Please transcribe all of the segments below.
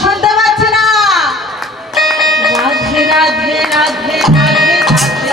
শুনতে পাচ্ছি না। রাধে রাধে রাধে রাধে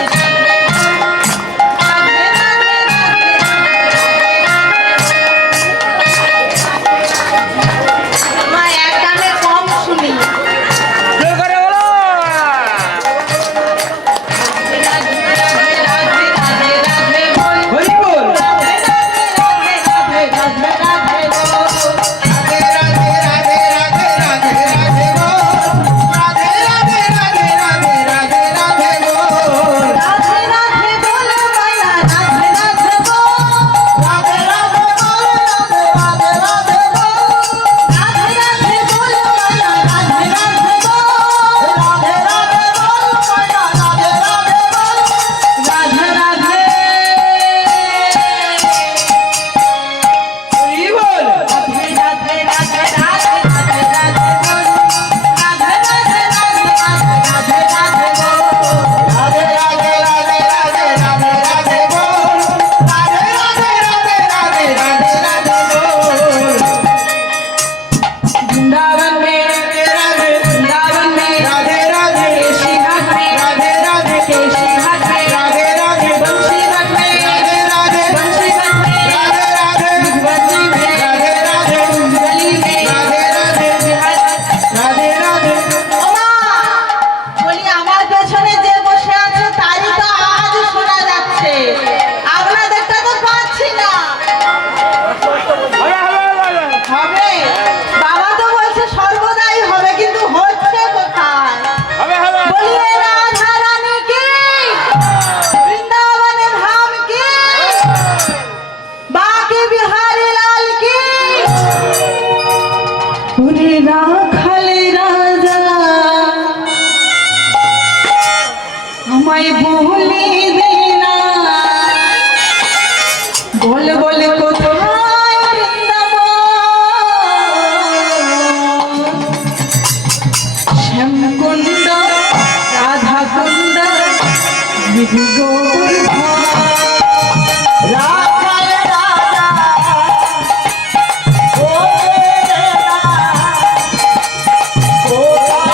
Oh,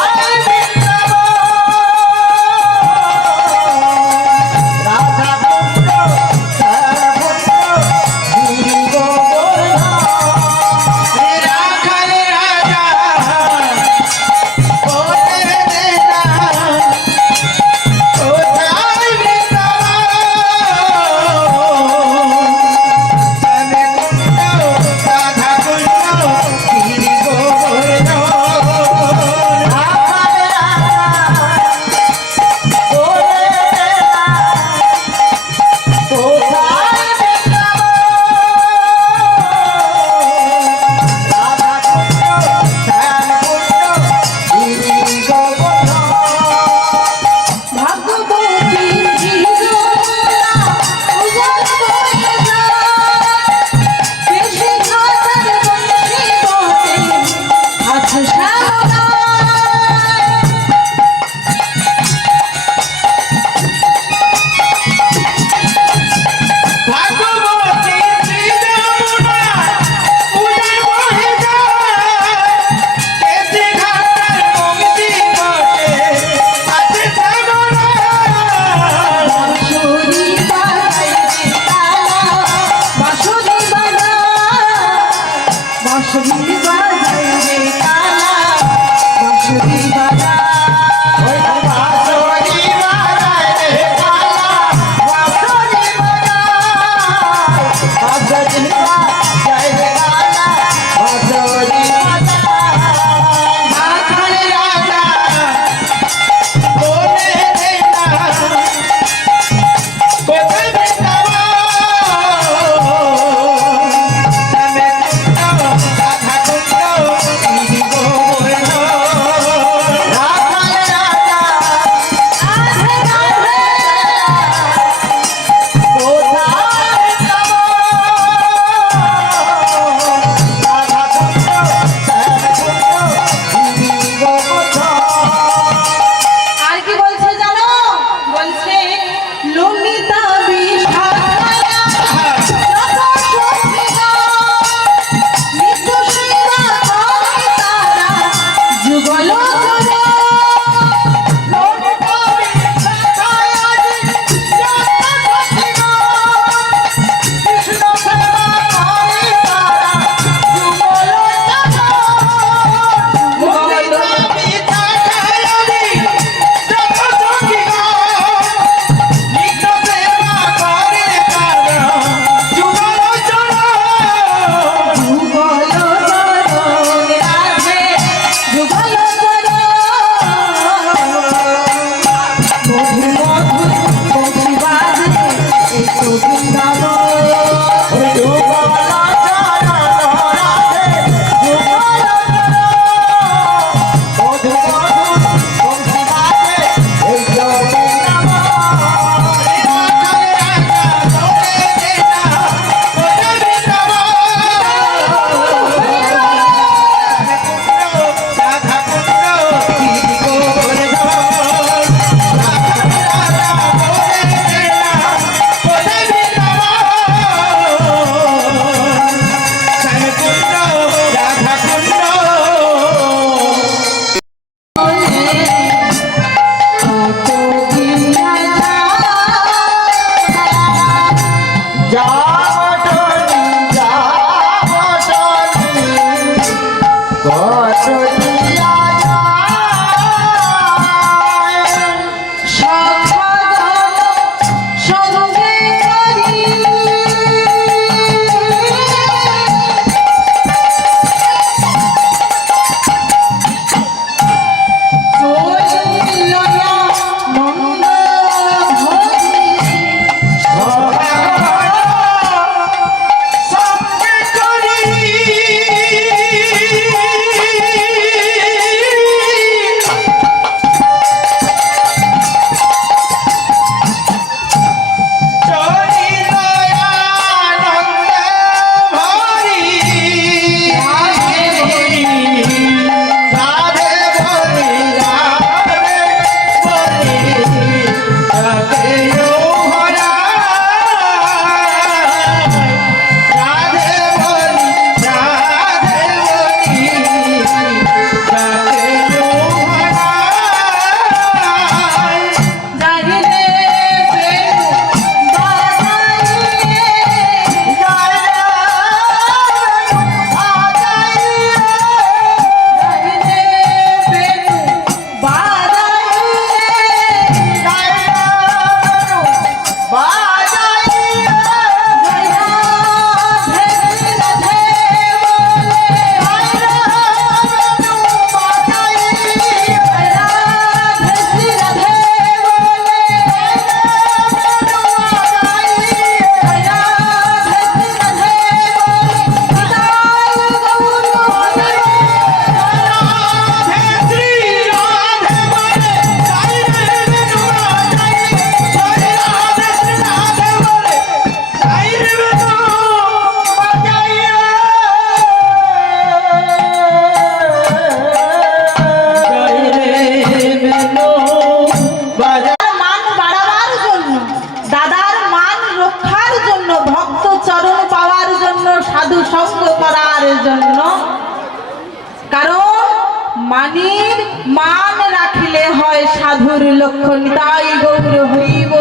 মানির মান রাখিলে হয় সাধুর লক্ষণ। তাই গৌর হইব।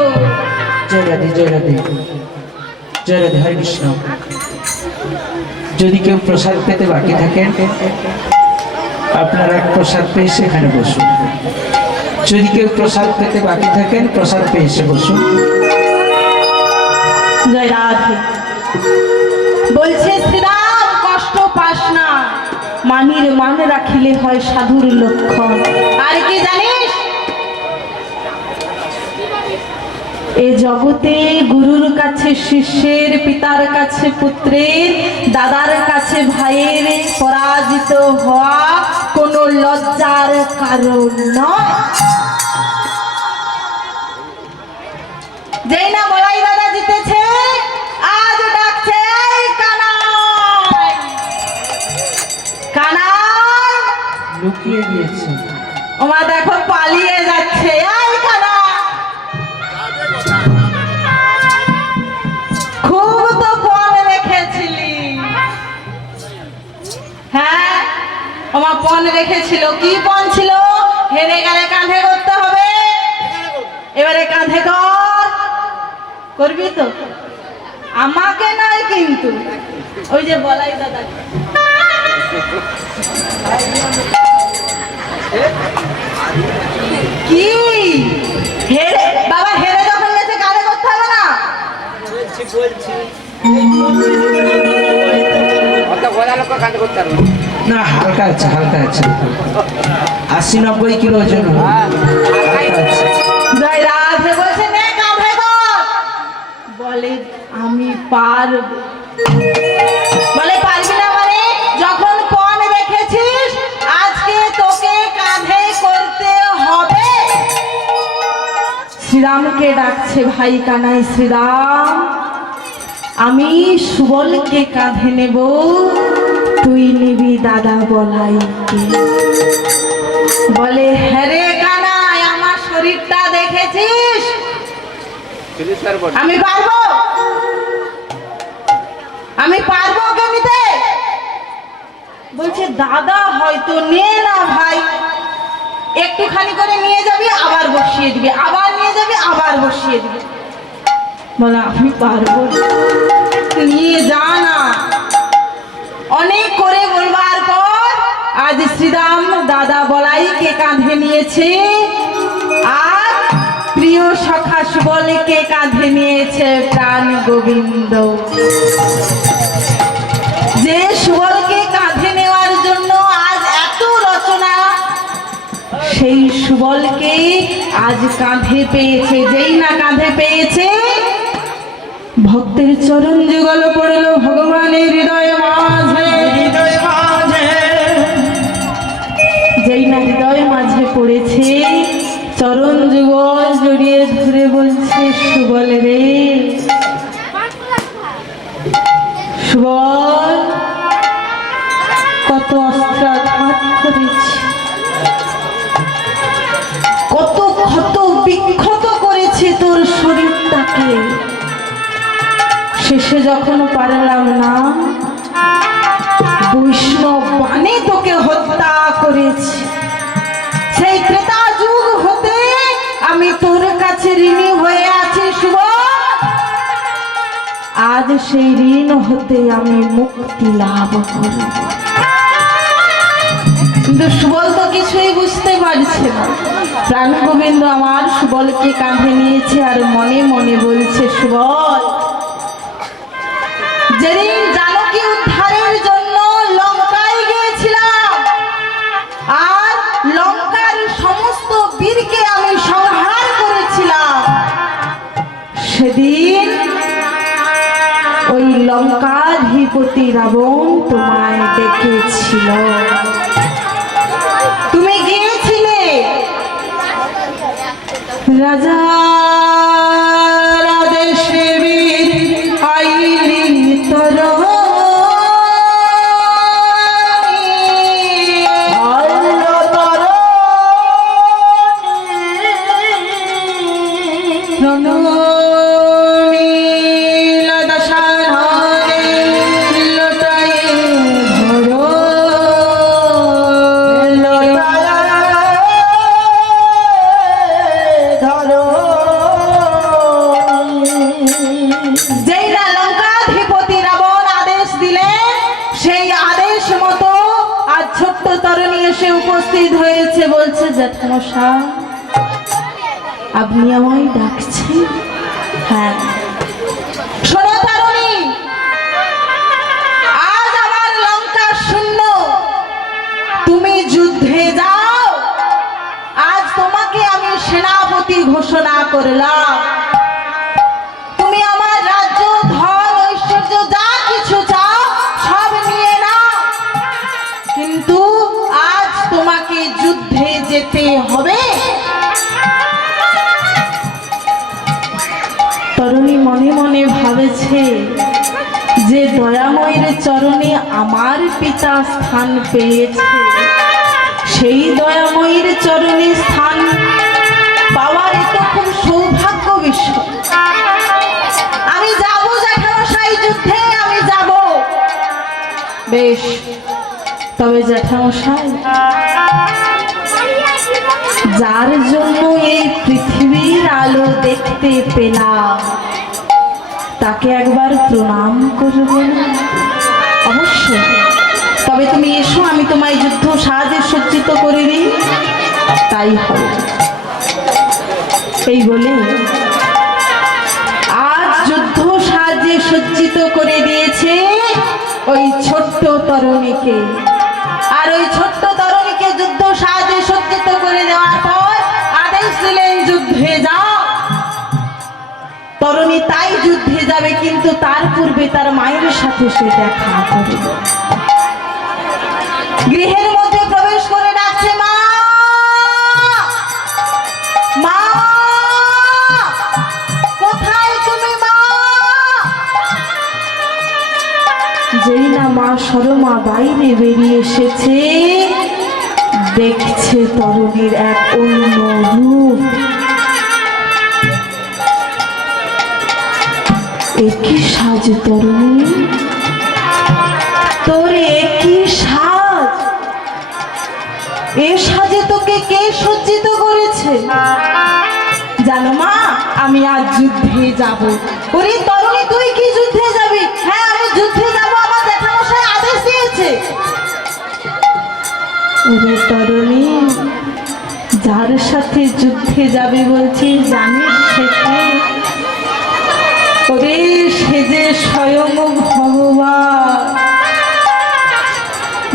জয় রাধে, জয় রাধে, জয় রাধে, হরে কৃষ্ণ। যদি কেউ প্রসাদ পেতে বাকি থাকেন, আপনারা প্রসাদ পেয়ে সেখানে বসুন। যদি কেউ প্রসাদ পেতে বাকি থাকেন, প্রসাদ পেয়ে এসে বসুন। জয় রাধে। বলছে শ্রীরাম, কষ্ট পাস না, মানির মান রাখিলে হয় সাধুর লক্ষণ। আর কি জানিস, এ জগতে গুরুর কাছে শিষ্যের, পিতার কাছে পুত্রের, দাদার কাছে ভাইয়ের পরাজিত হওয়া কোনো লজ্জার কারণ নয়। যেই না বলাই দাদা জিতেছে, আজ ডাকছে এই কানাই, কানাই। লুকিয়ে গিয়েছে। ওমা দেখো পালিয়ে যাচ্ছে, এই কানাই। খুব তো পণ রেখেছিলি। হ্যাঁ ওমা পণ রেখেছিল। কি পণ ছিল? হেরে গেলে কাঁধে করতে হবে। এবারে কাঁধে কর, করবি তো? আমাকে নয় কিন্তু, ওই যে বলাই দাদা। কি হেরে বাবা, হেরে যখন গেছে কাঁধে করতে হবে না? না, হালকা আছে, হালকা আছে। 80-90 কিলো ওজন হবে। হালকা আছে। জয় রাধে। বলছে নে কাঁধে কর। বলে আমি পারব। বলে পারবি না মানে? যখন পণ রেখেছিস, আজকে তোকে কাঁধে করতে হবে। শ্রীরামকে ডাকছে, ভাই কানাই শ্রীরাম, আমি সুবলকে কাঁধে নেব, তুই নিবি দাদা বলাইকে। বলে হ্যাঁ রে কানাই, আমার শরীরটা দেখেছিস, আমি পারবো, আমি পারবো ওকে নিতে। বলছে দাদা হয়তো নে না ভাই, একটুখানি করে নিয়ে যাবি, আবার বসিয়ে দিবি, আবার নিয়ে যাবি, আবার বসিয়ে দিবি। বলে আমি পারবো, নিয়ে যা না। অনেক করে বলবার পর আজ শ্রীরাম দাদা বলাইকে কাঁধে নিয়েছে, আর প্রিয় সখা সুবলকে কাঁধে নিয়েছে প্রাণ গোবিন্দ। যে সুবলকে কাঁধে নেওয়ার জন্য আজ এত রচনা, সেই সুবলকে আজ কাঁধে পেয়েছে। যেই না কাঁধে পেয়েছে, ভক্তের চরণ যুগল পড়ল ভগবানের হৃদয় মাঝে। যেই না হৃদয় মাঝে পড়েছে, চরণ যুগল জড়িয়ে ধরে বলছে, সুবল রে সুবল, কত অস্ত্রাঘাত করেছি, কত ক্ষত বিক্ষত করেছে তোর শরীরটাকে, শেষে যখন পারলাম না, বৈষ্ণব বাণে তোকে হত্যা করেছি। সেই ত্রেতা যুগ হতে আমি তোর কাছে ঋণী হয়ে আছি সুবল, আজ সেই ঋণ হতে আমি মুক্তি লাভ করব। কিন্তু সুবল তো কিছুই বুঝতে পারছে না। প্রাণ গোবিন্দ আমার সুবলকে কাঁধে নিয়েছে, আর মনে মনে বলছে, সুবল, যেদিন জানকী উদ্ধারের জন্য লঙ্কায় গিয়েছিলাম, আর লঙ্কার সমস্ত বীরকে আমি সংহার করেছিলাম, সেদিন ওই লঙ্কাধিপতি রাবণ তোমায় ডেকেছিল। তুমি গিয়েছিলে রাজা আদেশে বীর আইলি তর লতা বলছে, জ্যাঠামশাই আপনি আমায় ডাকছেন? হ্যাঁ। শোনো তারণী, আজ আমার লঙ্কা শূন্য, তুমি যুদ্ধে যাও। আজ তোমাকে আমি সেনাপতি ঘোষণা করলাম। তুমি আমার রাজ্য, ধন, ঐশ্বর্য যা কিছু চাও সব নিয়ে নাও, কিন্তু আজ তোমাকে যুদ্ধে যেতে হবে। তরুণী মনে মনে ভাবেছে যে দয়াময়ের চরণে আমার পিতা স্থান পেয়েছে, সেই দয়াময়ের চরণে স্থান পাওয়ার তো খুব সৌভাগ্য বিষয়। আমি যাব জ্যাঠামশাই, যুদ্ধে আমি যাব। বেশ, তবে জ্যাঠামশাই, যার জন্য এই পৃথিবীর আলো দেখতে পেলাম তাকে একবার প্রণাম করবে না? অবশ্যই। তবে তুমি এসো, আমি তোমায় যুদ্ধ সাহায্যে সজ্জিত করে দিই। তাই হবে। এই বলে আজ যুদ্ধ সাহায্যে সজ্জিত করে দিয়েছে ওই ছোট্ট তরুণীকে। আর ওই ছোট্ট তরুণীকে যুদ্ধ সাহায্যে সজ্জিত করে দেওয়ার পর আদেশ দিলেন, যুদ্ধে যাও। তরুণী তাই যুদ্ধে যাবে, কিন্তু তার পূর্বে তার মায়ের সাথে সে দেখা করবে। গৃহের মধ্যে প্রবেশ করে ডাকছে, মা, মা, কোথায় তুমি মা? যেই না মা সরমা বাইরে বেরিয়ে এসেছে, দেখছে তরুণীর এক অন্য রূপ। একই সাজ তরুণী, তোর একই সাজ। এ সাজে তোকে কে সজ্জিত করেছে? জানো মা, আমি আজ যুদ্ধে যাব। ওরে তরুণী, তুই কি যুদ্ধে যাবি? হ্যাঁ, আমি যুদ্ধে যাব, আমার জ্যাঠামশাই আদেশ দিয়েছে। ওরে তরুণী, যার সাথে যুদ্ধে যাবে বলছি জানিস সে কে? ওরে সে যে স্বয়ং ভগবান।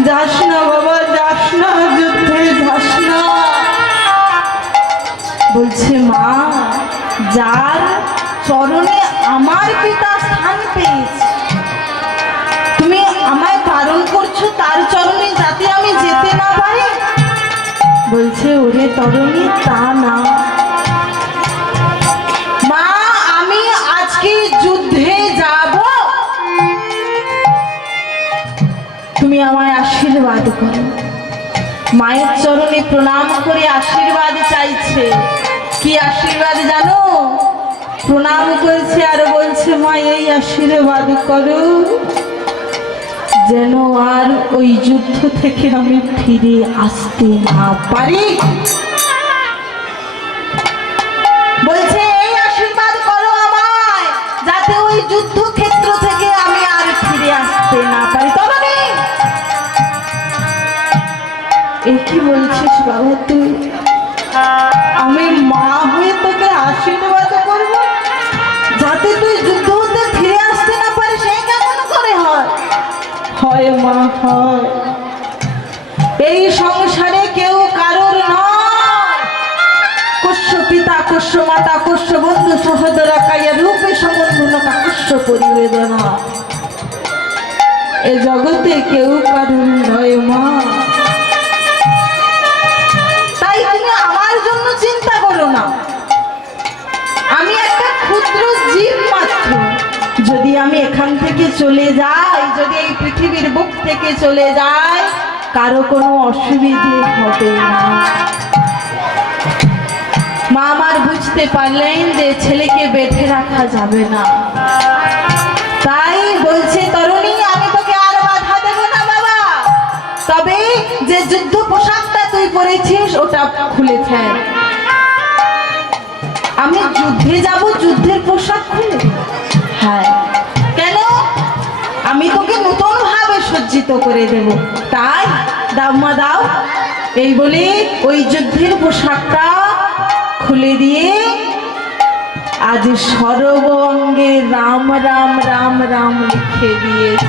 যাস না বাবা, যাস না, যুদ্ধে যাস না। বলছে, মা, যার চরণে আমার পিতা স্থান পেয়েছে, তুমি আমায় বারণ করছো তার চরণে যাতে আমি যেতে না পারি? বলছে, ওরে তরুণী, তা না মা, আমি আজকে যুদ্ধে যাব। তুমি আমায় আশীর্বাদ করো। মায়ের চরণে প্রণাম করে আশীর্বাদ চাইছে। কি আশীর্বাদ জানো? প্রণাম করেছে আর বলছে, মা, এই আশীর্বাদ করো যেন আর ওই যুদ্ধ থেকে আমি ফিরে আসতে না পারি। বলছে, এই আশীর্বাদ করো আমায় যাতে ওই যুদ্ধক্ষেত্র থেকে আমি আর ফিরে আসতে না পারি। তরুণী, এ কি বলছিস বাবা তুই? আমি মা হয়ে তোকে আশীর্বাদ করবো যাতে তুই যুদ্ধ হতে ফিরে আসতে না পারিস? সেই কেমন করে হয়? হয় মা, হয়। এই সংসারে কেউ কারোর নয়। কোষ্য পিতা, কোষ্য মাতা, কোষ্য বন্ধু সহোদরা কাইয়া রূপে সমন্ধ কোষ্য পরিবেদনা। এ জগতে কেউ কারোর নয় মা। তাই তুমি আমার জন্য চিন্তা করো না। আমি একটা ক্ষুদ্র জীব মাত্র। যদি আমি এখান থেকে চলে যাই, যদি এই পৃথিবীর বুক থেকে চলে যাই, কারো কোনো অসুবিধে হবে না। মা আমার বুঝতে পারলেন যে ছেলেকে বেঁধে রাখা যাবে না। তাই বলছে, তরুণী, আমি তোকে আর বাধা দেব না বাবা। তবে যে যুদ্ধ পোশাকটা তুই পরেছিস ওটা খুলে ফেল। আমি যুদ্ধে যাব, যুদ্ধের পোশাক খুলে? হ্যাঁ। কেন? আমি তোকে নতুন ভাবে সজ্জিত করে দেব। তাই দাও মা, দাও। এই বলে ওই যুদ্ধের পোশাকটা খুলে দিয়ে আজ সর্ব অঙ্গে রাম রাম রাম রাম লিখে দিয়েছে।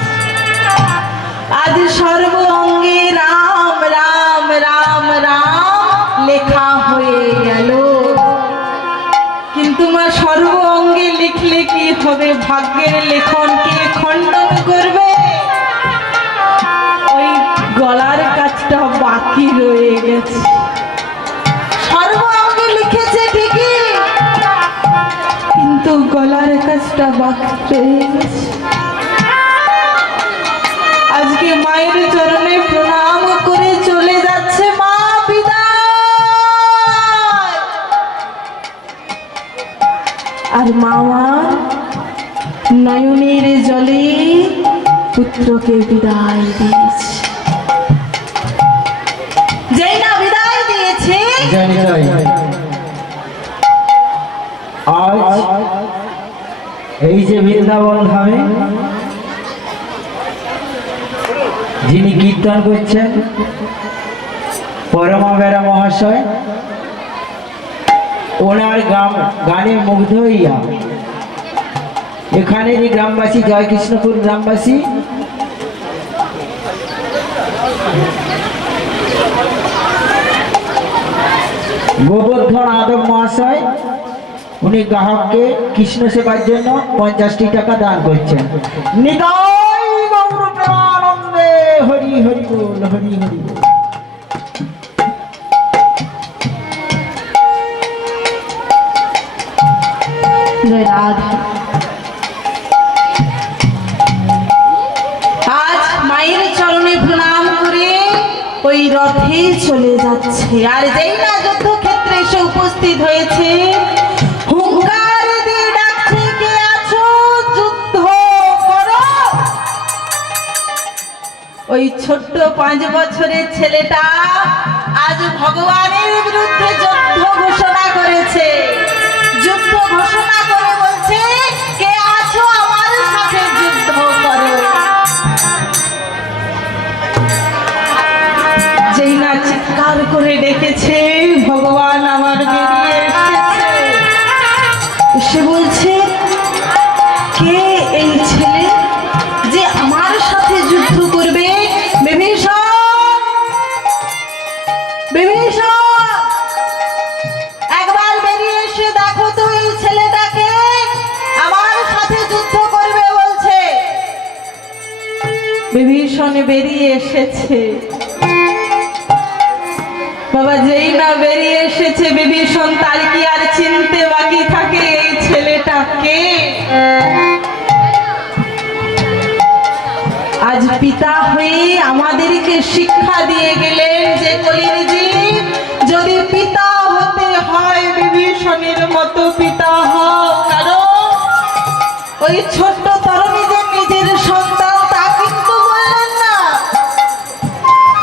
আজ সর্ব অঙ্গে রাম রাম রাম রাম লেখা হয়ে গেল। কিন্তু মা সর্ব অঙ্গে লিখলে কি হবে? ভাগ্যের লেখনকে খণ্ডন করবে। ওই গলার কাজটা বাকি রয়ে গেছে। সর্ব অঙ্গে লিখেছে ঠিকই, কিন্তু গলার কাজটা বাকি রয়ে গেছে। আজকে মায়ের চরণে প্রণাম করে চলে যাচ্ছে মা, বিদায়। আর মামা নয়নের জলে পুত্রকে বিদায় দিয়েছে। যেই না বিদায় দিয়েছে, আজ এই যে বৃন্দাবন ধামে যিনি কীর্তন করছেন পরমা বেরা মহাশয়, ওনার গানে মুগ্ধ হইয়া এখানে যে গ্রামবাসী, জয় কৃষ্ণপুর গ্রামবাসী, গোবর্ধন আদব মহাশয়, উনি গ্রাহককে কৃষ্ণ সেবার জন্য 50টি টাকা দান করছেন। নিতাই গৌর প্রেমানন্দে হরি হরি বল, হরি হরি বল। জয় রাধা। আজ মায়ের চরণে প্রণাম করে ওই রথে চলে যাচ্ছে। আর যেই না যুদ্ধক্ষেত্রে এসে উপস্থিত হয়েছে, হুঙ্কার দিয়ে ডাকছে, কে আছো যুদ্ধ করো। ওই ছোট্ট 5 বছরের ছেলেটা আজ ভগবানের বিরুদ্ধে যুদ্ধ ঘোষণা করেছে। যুদ্ধ ঘোষণা করে বলছে, কে আছো আমার সাথে যুদ্ধ করো। যেই না চিৎকার করে ডেকেছে, ভগবান আমার বেরিয়ে এসেছে। সে বলছে, কে এই ছেলে যে আমার সাথে যুদ্ধ করবে? বিভীষণ, বিভীষণ, একবার বেরিয়ে এসে দেখো তো এই ছেলেটাকে, আমার সাথে যুদ্ধ করবে বলছে। বিভীষণ বেরিয়ে এসেছে। বাবা, যেই না বেরিয়ে এসেছে বিভীষণ, তার কি আর চিনতে বাকি থাকে এই ছেলেটাকে? আজ পিতা হয়ে আমাদেরকে শিক্ষা দিয়ে গেলেন যে কলির জীব, যদি পিতা হতে হয় বিভীষণের মতো পিতা হও। কারণ ওই ছোট্ট তরুণীদের নিজের সন্তান তা কিন্তু বললেন না।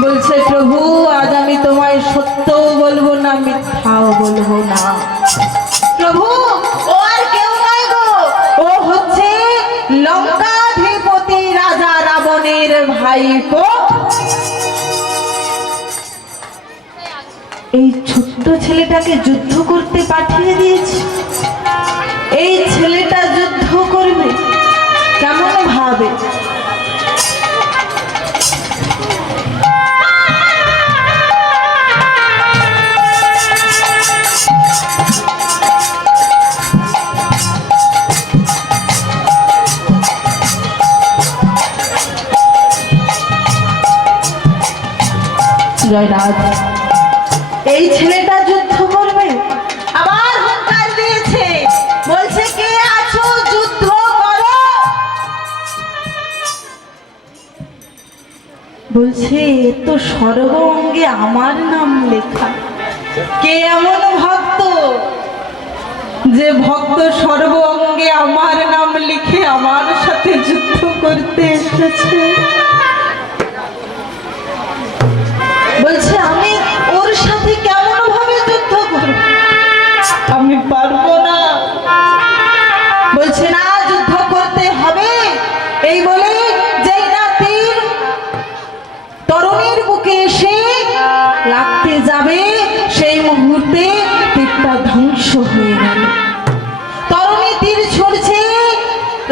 বলছে, প্রভু আজ আমি তোমায় সত্যও বলবো না, মিথ্যাও বলবো না। প্রভু ও আর কেউ নয় গো, ও হচ্ছে লঙ্কাধিপতি রাজা রাবণের ভাইপো। এই ছোট্ট ছেলেটাকে যুদ্ধ করতে পাঠিয়ে দিয়েছে। এই ছেলেটা যুদ্ধ করবে কেমন ভাবে? জয় রাধা। এই ছেলেটা যুদ্ধ করবে, আবার হুঙ্কার দিয়েছে, বলছে, কে আছো যুদ্ধ করো। বলছে, এ তো সর্ব অঙ্গে আমার নাম লেখা। কে এমন ভক্ত যে ভক্ত সর্ব অঙ্গে আমার নাম লিখে আমার সাথে যুদ্ধ করতে এসেছে? বলছে, আমি ওর সাথে কেমন ভাবে যুদ্ধ করব? আমি পারবো না। বলছে, না, যুদ্ধ করতে হবে। এই বলে যেই না তীর তরুণীর বুকে এসে লাগতে যাবে সেই মুহূর্তে তীরটা ধ্বংস হয়ে গেল। তরুণী তীর ছুড়ছে,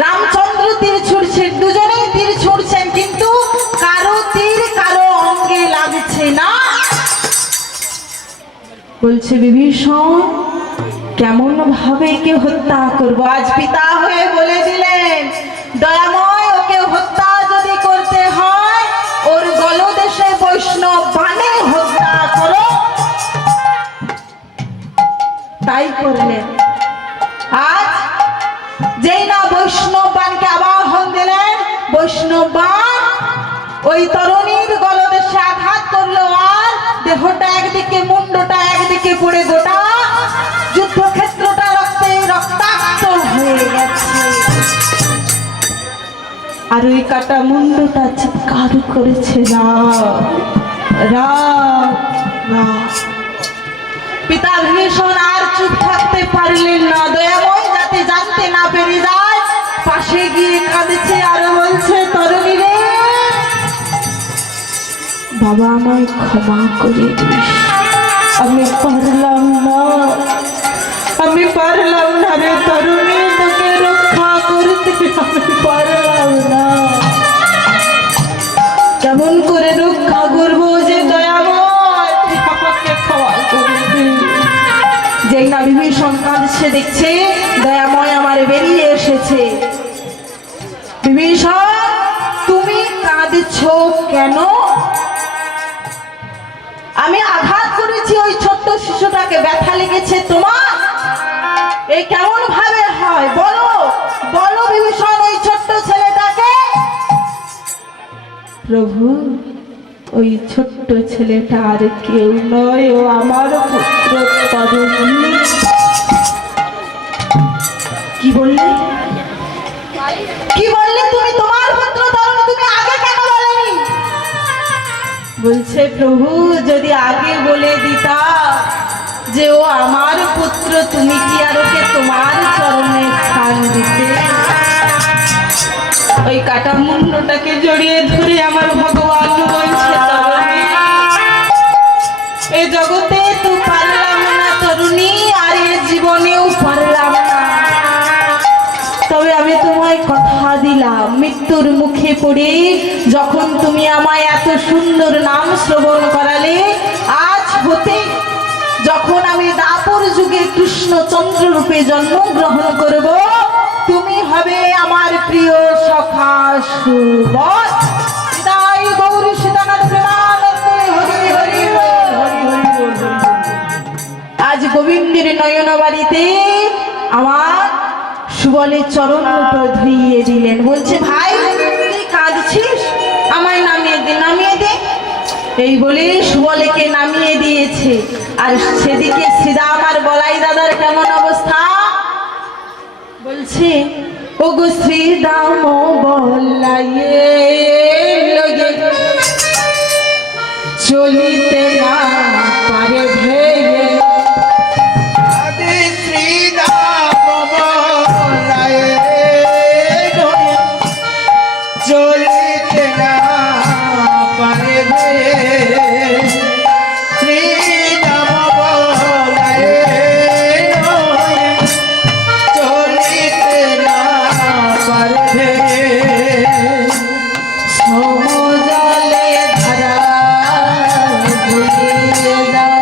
রামচন্দ্র তীর ছুড়ছে, দুজনেই তীর ছুড়ছেন, কিন্তু কারো তীর কারো অঙ্গে লাগছে না। বলছে বিভীষণ, কেমন ভাবে একে হত্যা করবো? আজ পিতা হয়ে বলে দিলেন, দয়াময়, ওকে হত্যা যদি করতে হয় ওর গলদেশে বৈষ্ণব বাণে হত্যা করো। তাই করলেন। আজ যেই না বৈষ্ণব বাণকে আবাহন দিলেন, বৈষ্ণব বাণ ওই তরুণীর গলদেশে আঘাত করলো, আর দেহটা একদিকে, মুন্ডটা একদিকে পড়ে গোটা যুদ্ধক্ষেত্রটা রক্তে রক্তাক্ত হয়ে গেছে। আর ওই কাটা মুন্ডটা চিৎকার করেছে, রাম রাম রাম। পিতা বিভীষণ আর চুপ থাকতে পারলেন না, দয়াময় যাতে জানতে না পেরে যায়, পাশে গিয়ে কাঁদছে আর বলছে, তরুণী রে, বাবা আমায় ক্ষমা করে দিস, আমি পারলাম না, আমি পারলাম না রে তরুণী, তোকে রক্ষা করতে আমি পারলাম না। কেমন করে রক্ষা করবো যে দয়াময়, আমাকে ক্ষমা করে দিস। যেই না বিভীষণ কাঁদছে, দেখছে দয়াময় আমার বেরিয়ে এসেছে। বিভীষণ, তুমি কাঁদছো কেন? আমি আঘাত করেছি ওই ছোট্ট শিশুটাকে, ব্যথা লেগেছে তোমার? এই কেমন ভাবে হয়? বলো বলো বিভীষণ, ওই ছোট্ট ছেলেটাকে। প্রভু, ওই ছোট্ট ছেলেটা আর কেউ নয়, ও আমার পুত্র তরুণী। কি বললে? কি বললে তুমি? তোমার পুত্র তরুণী? তুমি আগে কেন বলেনি? বলছে, প্রভু, যদি আগে বলে দিতা যে ও আমার পুত্র, তুমি কি আর ওকে তোমার চরণে স্থান দিতে? ওই কাটা মুন্ডটাকে জড়িয়ে ধরে আমার ভগবান বলছে, তরুণী, এ জগতে তো পারলাম না তরুণী, আর এ জীবনেও পারলাম না। তবে আমি তোমায় কথা দিলাম, মৃত্যুর মুখে পড়ে যখন তুমি আমায় এত সুন্দর নাম শ্রবণ করালে, আজ হতে যখন আমি দাপর যুগে কৃষ্ণচন্দ্র রূপে জন্মগ্রহণ করব, তুমি হবে আমার প্রিয় সখা সুবল। তাই গৌরী সীতানাথ প্রেমানন্দে হরি হরি বল, হরি হরি বল। আজ গোবিন্দের নয়ন বাড়িতে আমার সুবলের চরণ ধরিয়ে দিলেন। বলছে, ভাই তুই কাঁদছিস, আমায় নামিয়ে দে, নামিয়ে দে। এই বলে সুবলকে নামিয়ে দিয়েছে। আর সেদিকে শ্রীরাম আর বলাই দাদার কেমন অবস্থা? বলছে, ও গো শ্রীরাম বলাইয়ে লগে চলিতে না পারে ভেয়ে, চলিতে না পারে ভয়ে, শ্রীরাম বলায়ে চলিতে না পারে ভয়ে, সমজলে ধারা ধুয়ে দান,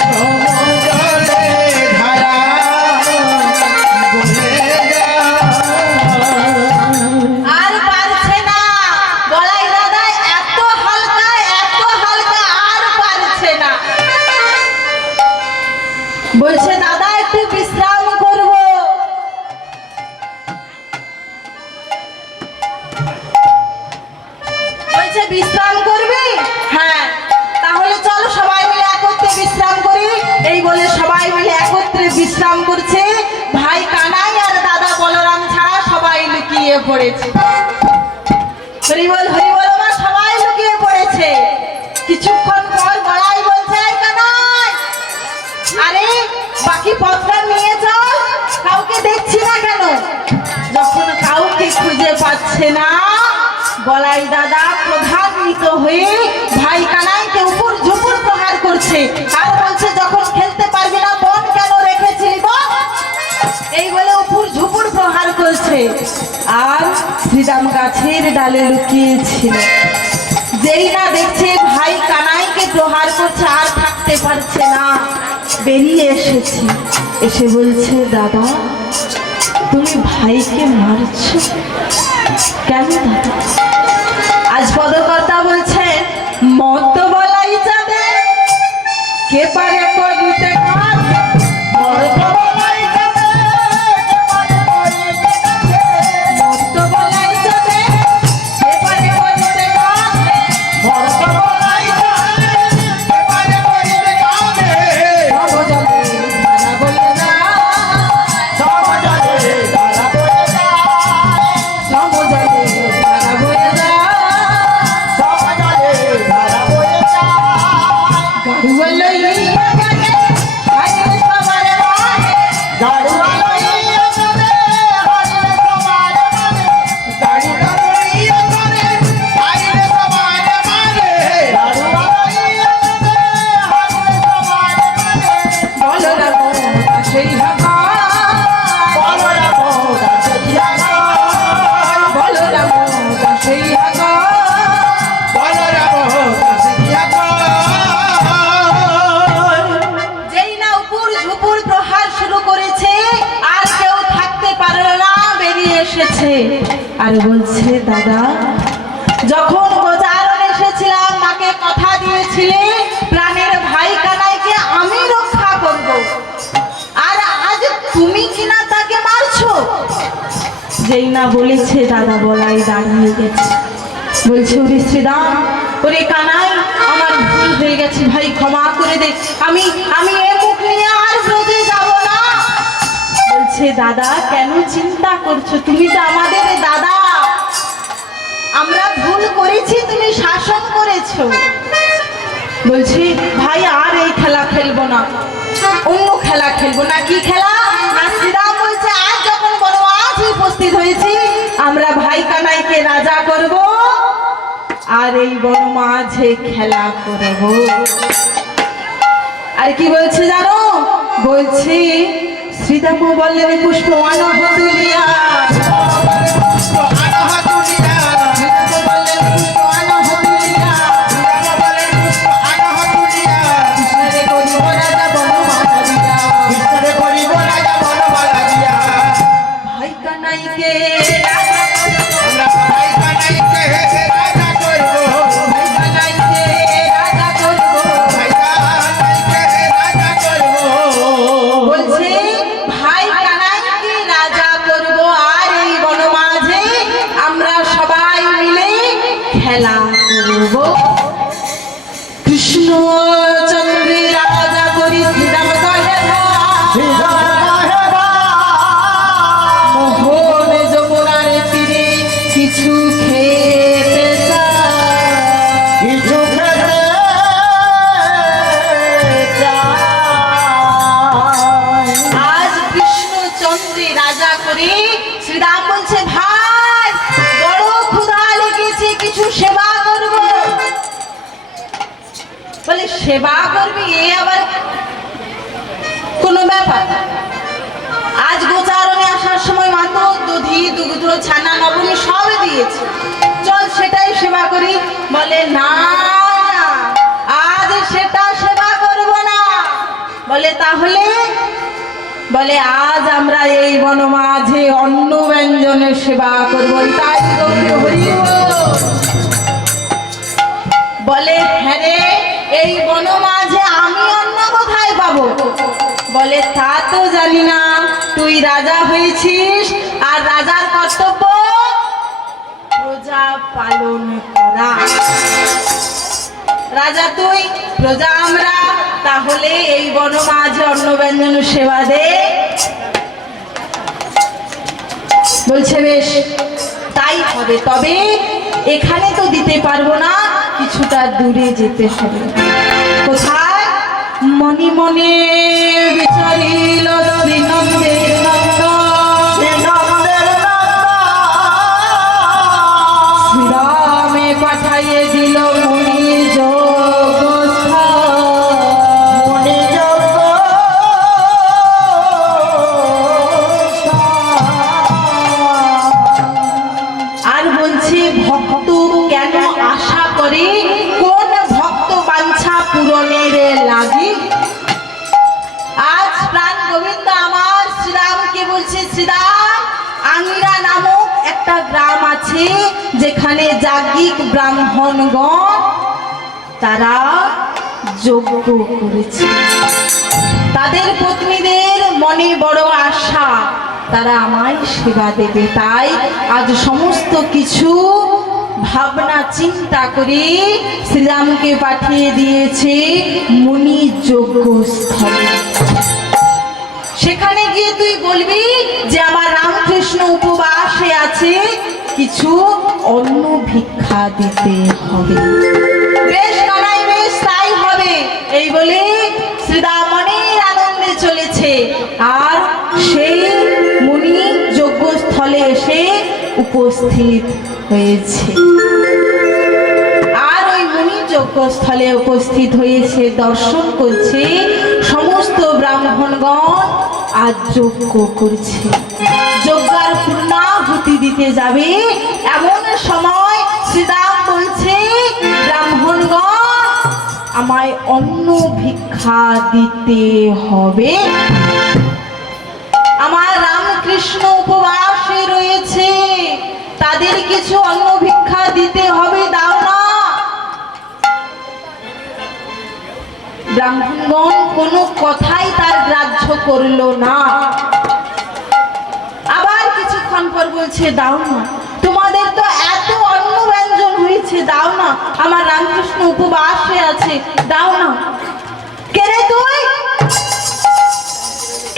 সমজলে ধারা বয়ে আর পারছে না বলাই দাদা, এত হালকা আর পারছে না। বলছে, দাদা একটু বিশ্রাম করব। বলছে, বিশ্রাম করবি? হ্যাঁ, তাহলে চলো সবাই মিলে একত্রে বিশ্রাম করি। এই বলে সবাই মিলে একত্রে বিশ্রাম করছে। ভাই কানাই আর দাদা বলরাম ছাড়া সবাই লুকিয়ে পড়েছে। হরিবল হরিবল, আমার সবাই লুকিয়ে পড়েছে। কিছুক্ষণ পর বলাই বলছে, এই কানাই, আরে বাকি পথটা নিয়ে চল, কাউকে দেখছি না কেন? যখন কাউকে খুঁজে পাচ্ছে না, বলাই দাদা প্রধান রাগান্বিত হয়ে ভাই কানাইকে উপর ঝুপুর প্রহার করছে আর বলছে যখন খেলতে পারবি না বন কেন রেখেছিলি বল, এই বলে উপর ঝুপুর প্রহার করছে। আর শ্রীরাম গাছের ডালে লুকিয়েছিল। যেই না দেখছে ভাই কানাইকে প্রহার করছে আর থাকতে পারছে না, বেরিয়ে এসেছে। এসে বলছে দাদা তুমি ভাইকে মারছো কেন দাদা? আজ পদকর্তা বলছেন মত বলাই যাবে কে পারে করিতে কাজ, মত বলাই যাবে কে পারে করিতে কাজ, মত বলাই যাবে কে পারে করিতে কাজ, মত বলাই যাবে কে পারে করিতে কাজ, সব যাবে তারা বলে না, সব যাবে তারা বলে না, সব যাবে তারা বলে না, সব যাবে তারা বলে না, গাড়ুয়া লইয়া যাবে হারিয়ে সবার মানে, গাড়ুয়া লইয়া যাবে হারিয়ে সবার মানে, গাড়ুয়া লইয়া যাবে হারিয়ে সবার মানে, গাড়ুয়া লইয়া যাবে হারিয়ে সবার মানে, বলো না মোটা সেই হাকা, বলো না মোটা সেই হাকা, বলো না মোটা সেই হাকা, বলো না মোটা সেই হাকা। যেই না উপর ঝুপুর প্রহার শুরু করেছে আর কেউ থাকতে পারলো না, বেরিয়ে এসেছে। আর বলছে দাদা যখন গোজারণ এসেছিলাম মাকে কথা দিয়েছিলে প্রাণের ভাই কানাইকে আমি রক্ষা করব, আর আজ তুমি কিনা তাকে মারছো। যেই না বলেছে দাদা বলাই দাঁড়িয়ে গেছে। বলছে ওরে শ্রীরাম ওরে কানাই আমার ভুল হয়ে গেছে ভাই ক্ষমা করে দে, আমি আমি এ মুখ নিয়ে আর ব্রজে যাব না। বলছে দাদা কেন চিন্তা করছো, তুমি তো আমাদের দাদা, আমরা ভুল করেছি তুমি শাসন করেছো। বলছি ভাই আর এই খেলা খেলবো না, অন্য খেলা খেলবো না। কি খেলা না? শ্রীরাম বলছে আজ যখন বনবাস উপস্থিত হয়েছি আমরা ভাই কানাইকে রাজা করব আর এই বনমাঝে খেলা করব। আর কি বলছে জানো? বলছি শ্রীরাম বললেন পুষ্প আনহ তুলিয়া, খেলা করব। কৃষ্ণ চন্দ্রে রাজা করি শ্রীরাম মোহন যমুনার তীরে কিছু খেতে কিছু আজ কৃষ্ণ চন্দ্রে রাজা করে শ্রীরাম বলছে ভাই বড় ক্ষুধা লেগেছে কিছু সেবা করব। বলে সেবা করবি এ আবার কোন ব্যাপার? আজ গোচারণে আসার সময় মাত্র দধি দুগ্ধ ছানা নবনী সব দিয়েছে, চল সেটাই সেবা করি। বলে না না আজ সেটা সেবা করব না। বলে তাহলে? বলে আজ আমরা এই বনমাঝে অন্ন ব্যঞ্জনের সেবা করব। তাই বলে হ্যাঁ রে এই বনমাঝে আমি অন্ন কোথায় পাবো? বলে তা তো জানি না, তুই রাজা হয়েছিস আর রাজার কর্তব্য প্রজা পালন করা। রাজা তুই প্রজা আমরা, তাহলে এই বনমাঝে অন্ন ব্যঞ্জন সেবা দে। বলছে বেশ তাই হবে, তবে এখানে তো দিতে পারবো না, কিছুটা দূরে যেতে হবে। কোথায়? মনে মনে বিচারিল শ্রীনন্দের শ্রীরামে পাঠাইয়ে দিল মনের লাগি। আজ প্রাণ গোবিন্দ আমার শ্রীরামকে বলছে, শ্রীরাম, আঙ্গিরা নামক একটা গ্রাম আছে যেখানে যাজ্ঞিক ব্রাহ্মণগণ তারা যজ্ঞ করেছে। তাদের পত্নীদের মনে বড় আশা তারা আমায় সেবা দেবে, তাই আজ সমস্ত কিছু ভাবনা চিন্তা করে শ্রীরামকে পাঠিয়ে দিয়েছে মুনি যজ্ঞস্থলে। সেখানে গিয়ে তুই বলবি যে আমার রামকৃষ্ণ উপবাসে আছে, কিছু অন্ন ভিক্ষা দিতে হবে। বেশ কানাই, বেশ তাই হবে, এই বলে শ্রীরাম অনেক আনন্দে চলেছে। আর সেই মুনি যজ্ঞস্থলে এসে উপস্থিত হয়েছে। আর ওই মুনি যজ্ঞস্থলে উপস্থিত হয়েছে, দর্শন করছে সমস্ত ব্রাহ্মণগণ আজ যজ্ঞ করছে। যজ্ঞার পূর্ণাহুতি দিতে যাবে, এমন সময় শ্রীরাম বলছে, ব্রাহ্মণগণ আমায় অন্ন ভিক্ষা দিতে হবে। আমার রামকৃষ্ণ উপবাসে রয়েছে, তাদের কিছু অন্ন ভিক্ষা দিতে হবে, দাও না। ব্রাহ্মণগণ কোনো কথাই তার গ্রাহ্য করলো না। আবার কিছুক্ষণ পর বলছে, দাও না, তোমাদের তো এত অন্ন ব্যঞ্জন হয়েছে, দাও না, আমার রামকৃষ্ণ উপবাসে আছে, দাও না। কে রে তুই?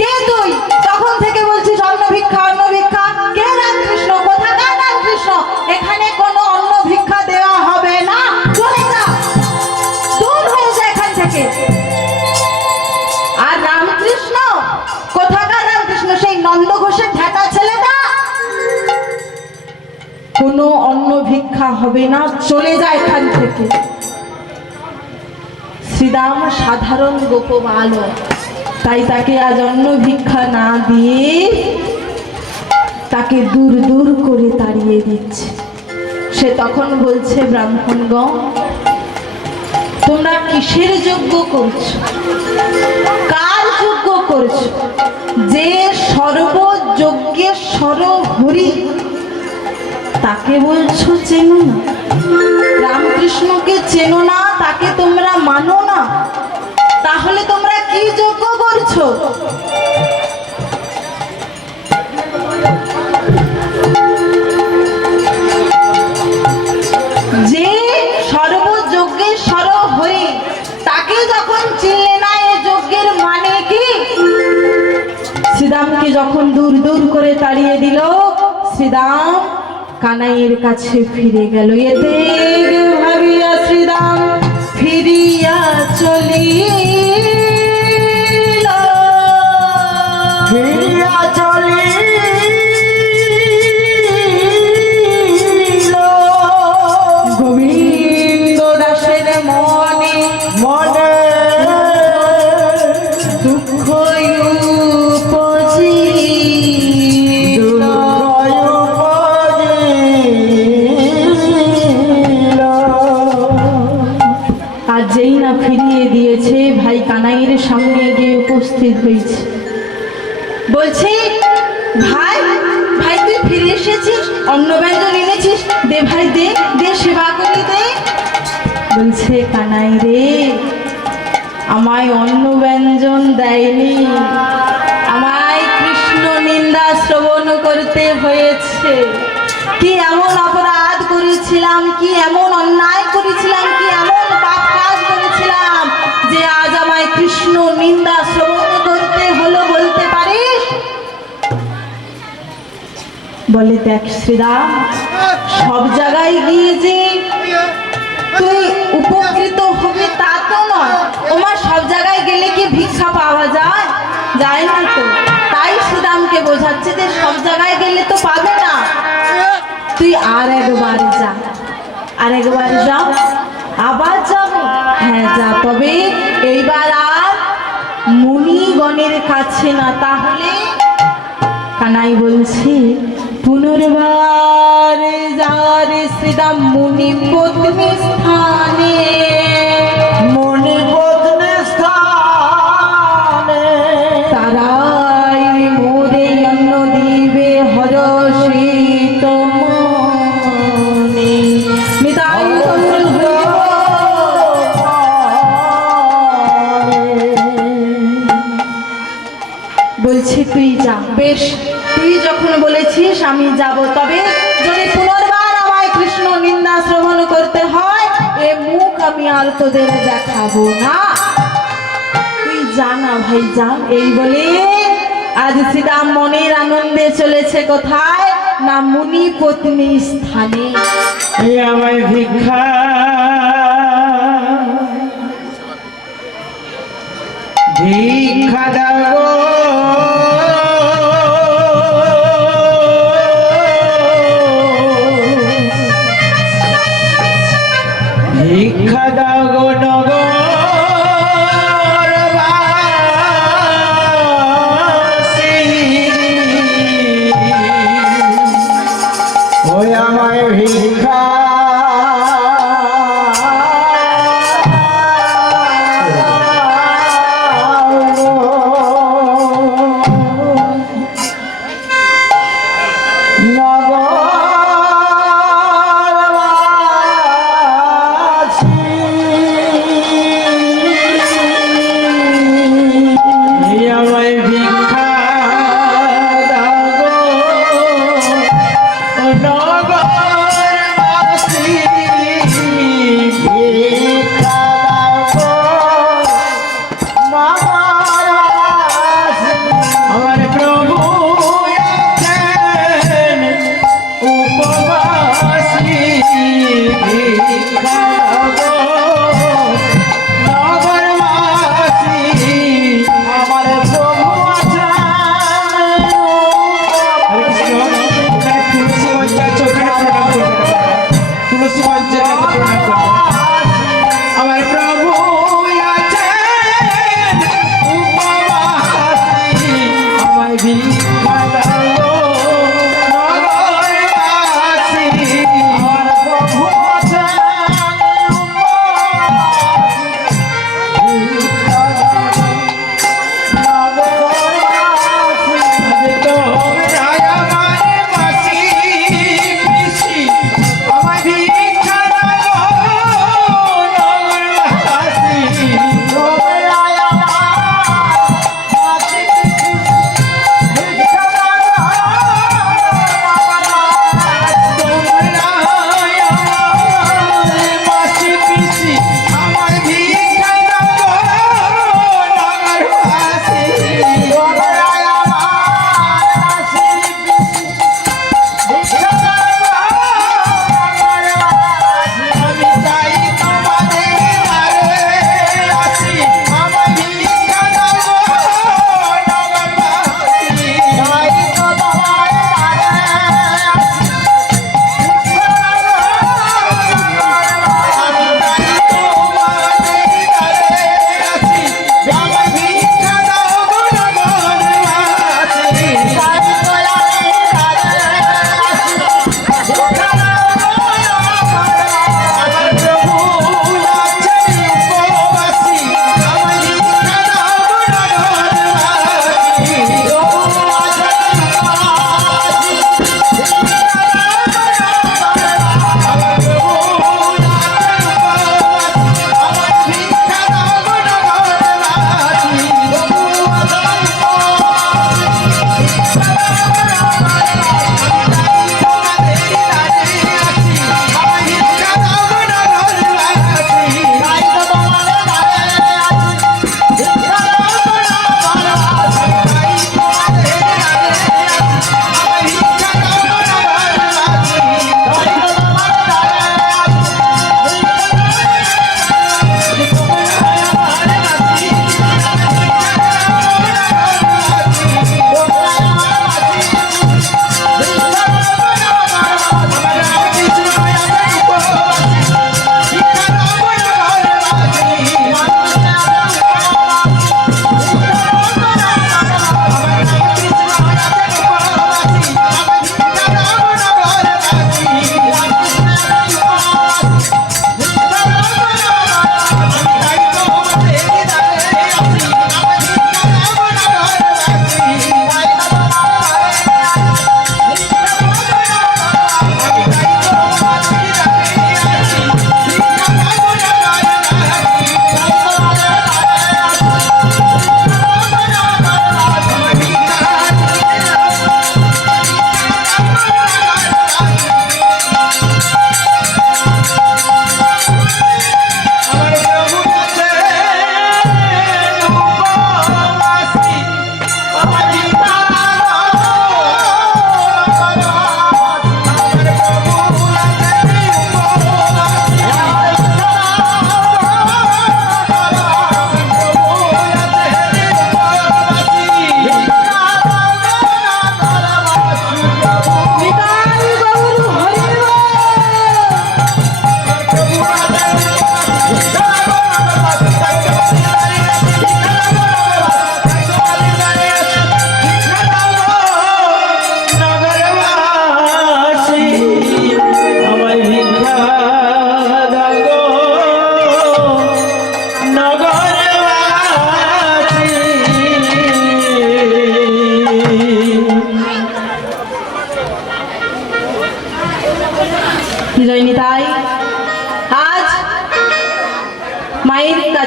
কে তুই? তখন থেকে বলছিস অন্ন ভিক্ষা, অন্ন ভিক্ষা। কে রামকৃষ্ণ? কোথাকার রামকৃষ্ণ? এখানে কোনো অন্ন ভিক্ষা দেওয়া হবে না, চলে যা, দূর হয়ে যা এখান থেকে। আর রামকৃষ্ণ কোথাকার রামকৃষ্ণ? সেই নন্দ ঘোষের ঢাকা ছেলেটা। কোনো অন্ন ভিক্ষা হবে না, চলে যায় এখান থেকে। শ্রীরাম সাধারণ গোপবালক, তাই তাকে আজ অন্ন ভিক্ষা না দিয়ে তাকে দূর দূর করে তাড়িয়ে দিচ্ছে। সে তখন বলছে, ব্রাহ্মণগণ তোমরা কিসের যজ্ঞ করছো? কার যজ্ঞ করছো? যে সর্বযজ্ঞেশ্বর হরি, তাকে বলছো চেনো না? রামকৃষ্ণকে চেনো না, তাকে তোমরা মানো না, তাহলে তোমরা কি যজ্ঞ করছো? যে সর্বযজ্ঞেশ্বর হরি, তাকে যখন চিনলে না, এ যজ্ঞের মানে কি? শ্রীরামকে যখন দূর দূর করে তাড়িয়ে দিল, শ্রীরাম কানাইয়ের কাছে ফিরে গেল। এতে ভাবিয়া শ্রীরাম ফিরিয়া চলিল, ফিরিয়া চলিল গোবিন্দ দাসের মনে মনে দুঃখ উপজিল। আর যেই না ফিরিয়ে দিয়েছে, ভাই কানাইয়ের সামনে গিয়ে উপস্থিত হয়েছে। বলছে, ভাই ভাই তুই ফিরে এসেছিস, অন্ন ব্যঞ্জন এনেছিস, দে ভাই, দে দে, সেবা করি দে। বলছে, কানাই রে, আমায় অন্ন ব্যঞ্জন দেয়নি, আমায় কৃষ্ণ নিন্দা শ্রবণ করতে হয়েছে। কি এমন অপরাধ করেছিলাম, কি এমন অন্যায় করেছিলাম, কি এমন পাপ কাজ করেছিলাম যে আজ আমায় কৃষ্ণ নিন্দা শ্রবণ করতে হলো, বলতে পারিস? বলে, দেখ শ্রীরাম, সব জায়গায় গিয়ে যে তুই উপকৃত হবি তা তো নয়। তোমার সব জায়গায় গেলে কি ভিক্ষা পাওয়া যায়? যায় না তো। তাই শ্রীরামকে বোঝাচ্ছে যে সব জায়গায় গেলে তো পাবে না, তুই আর একবার যা, আর একবার যা। আবার যাবো? হ্যাঁ যা, তবে এইবার আর মুনিগণের কাছে না। তাহলে কানাই বলছি, পুনর্বার যারে শ্রীরাম মুনি পত্নী স্থানে, মণিপত বলছি তুই যা। বেশ, তুই যখন বলেছিস আমি যাব, তবে যদি পুনর্বার আমায় কৃষ্ণ নিন্দা শ্রবণ করতে হয় এ মুখ আমি আর তোদের দেখাবো না। তুই যা না ভাই যা। এই বলে আজ শ্রীরাম মনের আনন্দে চলেছে কোথায় না মুনি পত্নী স্থানে। এই আমায় ভিক্ষা ভিক্ষা দাও গো, ভিক্ষা দাও গো নগরবাসী, ওই আমায় ভিক্ষা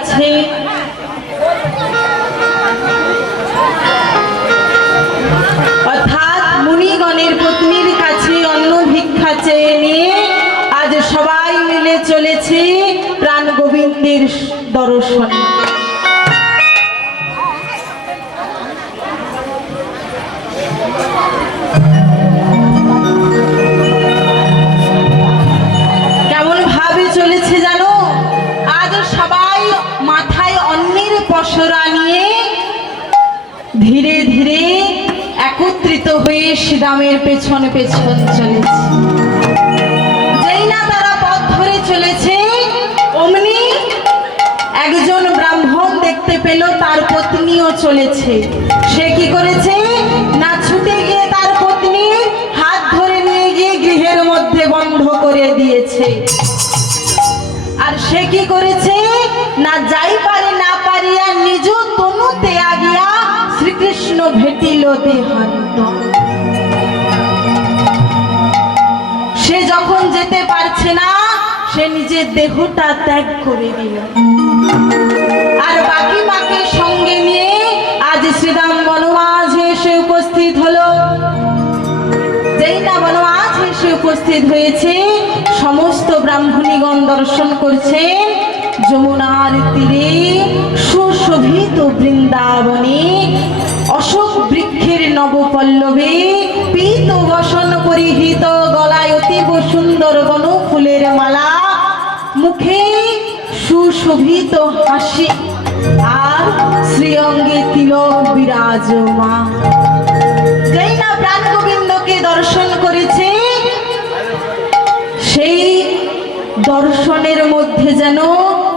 কাছে অর্থাৎ মুনিগণের পত্নীর কাছে অন্ন ভিক্ষা চেয়ে নিয়ে আজ সবাই মিলে চলেছে প্রাণ গোবিন্দের দর্শন। কেমন ভাবে চলেছে জানো? আজ সবাই মাথায় অন্নের পসরা নিয়ে ধীরে ধীরে একত্রিত হয়ে শ্রীরামের পেছন পেছন চলেছে। যেই না তারা পথ ধরে চলেছে, অমনি একজন ব্রাহ্মণ দেখতে পেল তার পত্নীও চলেছে। সে কি করেছে না ছুটে গিয়ে তার পত্নীর হাত ধরে নিয়ে গিয়ে গৃহের মধ্যে বন্ধ করে দিয়েছে। আর সে কি করেছে না যাই পারে না পারিয়া নিজ তনুতে আগিয়া শ্রীকৃষ্ণ ভেটিল দেহান্ত। সে যখন যেতে পারছে না, সে নিজের দেহটা ত্যাগ করে দিল। আর বাকি মাকে সঙ্গে নিয়ে আজ শ্রীরাম বনমাঝে এসে উপস্থিত হলো। যেই না বনমাঝে এসে উপস্থিত হয়েছে, সমস্ত ব্রাহ্মণীগণ দর্শন করছেন যমুনার তীরে সুশোভিত বৃন্দাবনে অশোক বৃক্ষের নবপল্লবে পীত বসন পরিহিত, গলায় অতীব সুন্দর বনফুলের মালা, মুখে সুশোভিত হাসি, আর শ্রীঅঙ্গে তিলক বিরাজমান। যেই না প্রাণ গোবিন্দকে দর্শন করেছে, সেই দর্শনের মধ্যে যেন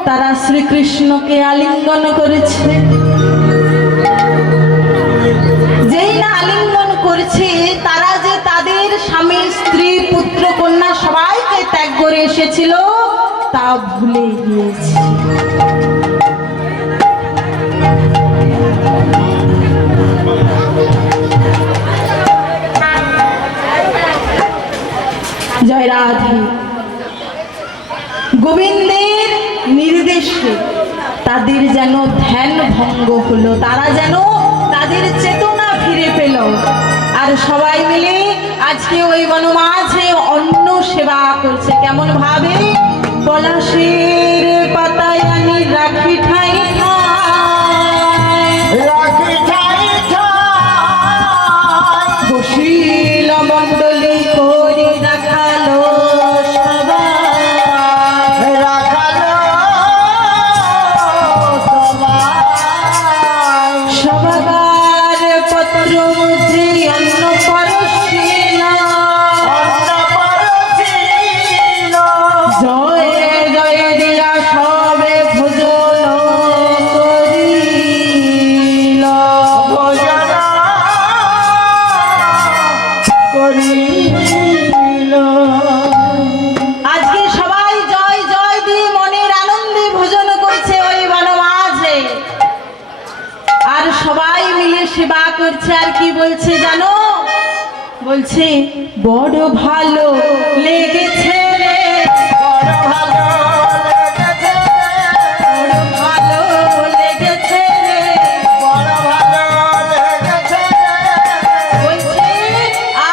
তারা শ্রীকৃষ্ণকে আলিঙ্গন করেছে। যেই না আলিঙ্গন করছে, তারা যে তাদের স্বামী স্ত্রী পুত্র কন্যা সবাইকে ত্যাগ করে এসেছিল তা ভুলে গিয়েছে। জয় রাধে। গোবিন্দের নির্দেশে তাদের যেন ধ্যান ভঙ্গ হলো, তারা যেন তাদের চেতনা ফিরে পেল। আর সবাই মিলে আজকে ওই বনমাঝে অন্ন সেবা করছে। কেমন ভাবে? পলাশের পাতায় আনি রাখি ঠাই বসিল মণ্ডলী করে রাখালো সবার পত্র মধ্যে অন্ন পরশিল, জয় জয় দিয়া সবে ভোজন করিল। আজকে সবাই জয় জয় দিয়ে মনের আনন্দে ভোজন করছে ওই বনমাঝে। আর সবাই মিলে সেবা করছে। আর কি বলছে জানো? বলছে বড় ভালো লেগেছে রে, বড় ভালো লেগেছে রে, বলছে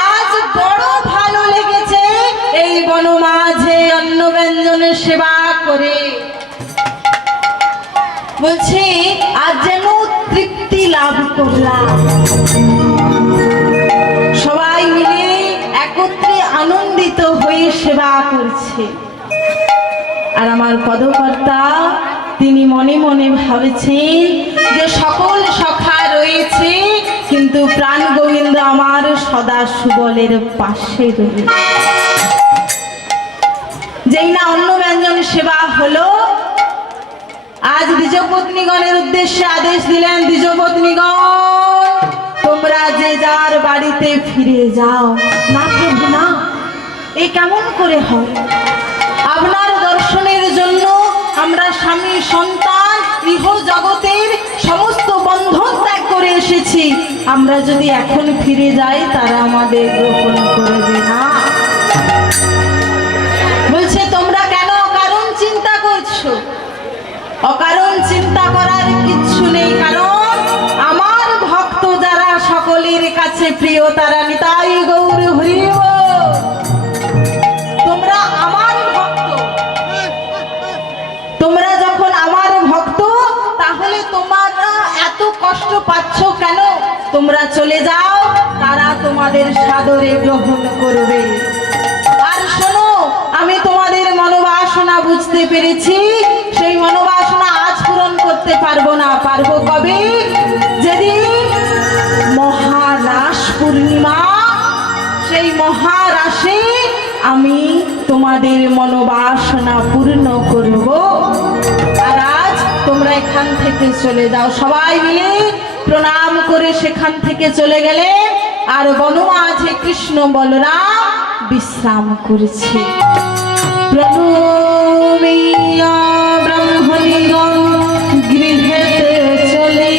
আজ বড় ভালো লেগেছে এই বনমাঝে অন্ন ব্যঞ্জনের সেবা করে। বলছে আজ যেন তৃপ্তি লাভ করলাম। সবাই মিলে একত্রে আনন্দিত হয়ে সেবা করছে। আর আমার পদকর্তা তিনি মনে মনে ভাবছেন যে সকল সখা রয়েছে, কিন্তু প্রাণ গোবিন্দ আমার সদা সুবলের পাশে রয়েছে। যেই না অন্ন ব্যঞ্জন সেবা হলো, আজ দ্বিজপত্নীগণের উদ্দেশ্যে আদেশ দিলেন, দ্বিজপত্নীগণ তোমরা যে যার বাড়িতে ফিরে যাও। না প্রভু না, এ কেমন করে হয়? আপনার দর্শনের জন্য আমরা স্বামী সন্তান ইহ জগতের সমস্ত বন্ধন ত্যাগ করে এসেছি। আমরা যদি এখন ফিরে যাই তারা আমাদের গ্রহণ করবে না। বলছে তোমরা কেন কারণ চিন্তা করছো? অকারণ চিন্তা করার কিচ্ছু নেই, কারণ আমার ভক্ত যারা সকলের কাছে প্রিয় তারা নিতাই গৌর হরি বল। তোমরা আমার ভক্ত, তোমরা যখন আমার ভক্ত তাহলে তোমরা এত কষ্ট পাচ্ছ কেন? তোমরা চলে যাও, তারা তোমাদের সাদরে গ্রহণ করবে। আর শোনো, আমি তোমাদের মনোবাসনা বুঝতে পেরেছি, সেই মনোবাসনা আজ পূরণ করতে পারবো না। পারবো কবে? যেদিন মহারাস পূর্ণিমা, সেই মহারাসে আমি তোমাদের মনোবাসনা পূর্ণ করব। আর আজ তোমরা এখান থেকে চলে যাও। সবাই মিলে প্রণাম করে সেখান থেকে চলে গেলে, আর বনমাঝে কৃষ্ণ বলরাম বিশ্রাম করেছে। প্রণমিয়া ব্রাহ্মণীগণ গৃহেতে চলিল,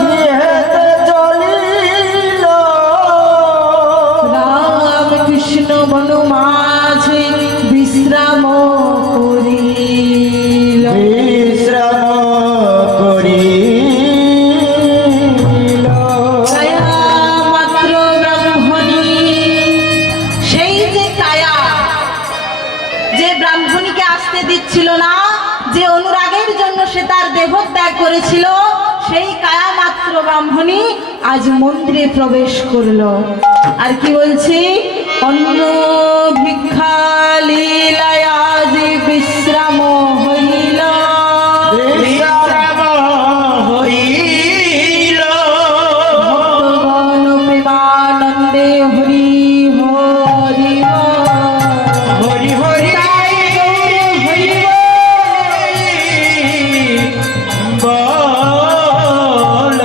গৃহেতে চলিল। রামকৃষ্ণ বনমাঝে বিশ্রাম করিল। বিশ্রাম করিল। কায়া মাত্র ব্রাহ্মণী, সেই যে কায়া, যে ব্রাহ্মণীকে আসতে দিচ্ছিল না, যে অনুরাগের জন্য সে তার দেহ ত্যাগ করেছিল, সেই কায়া মাত্র ব্রাহ্মণী আজ মন্দিরে প্রবেশ করলো। আর কি বলছি? অন্য ভিক্ষা লীলায় আজ বিশ্রাম হইল। বিশ্রাম হইল। ভক্তগণ প্রেমানন্দে হরি হরি হরি হরি বল।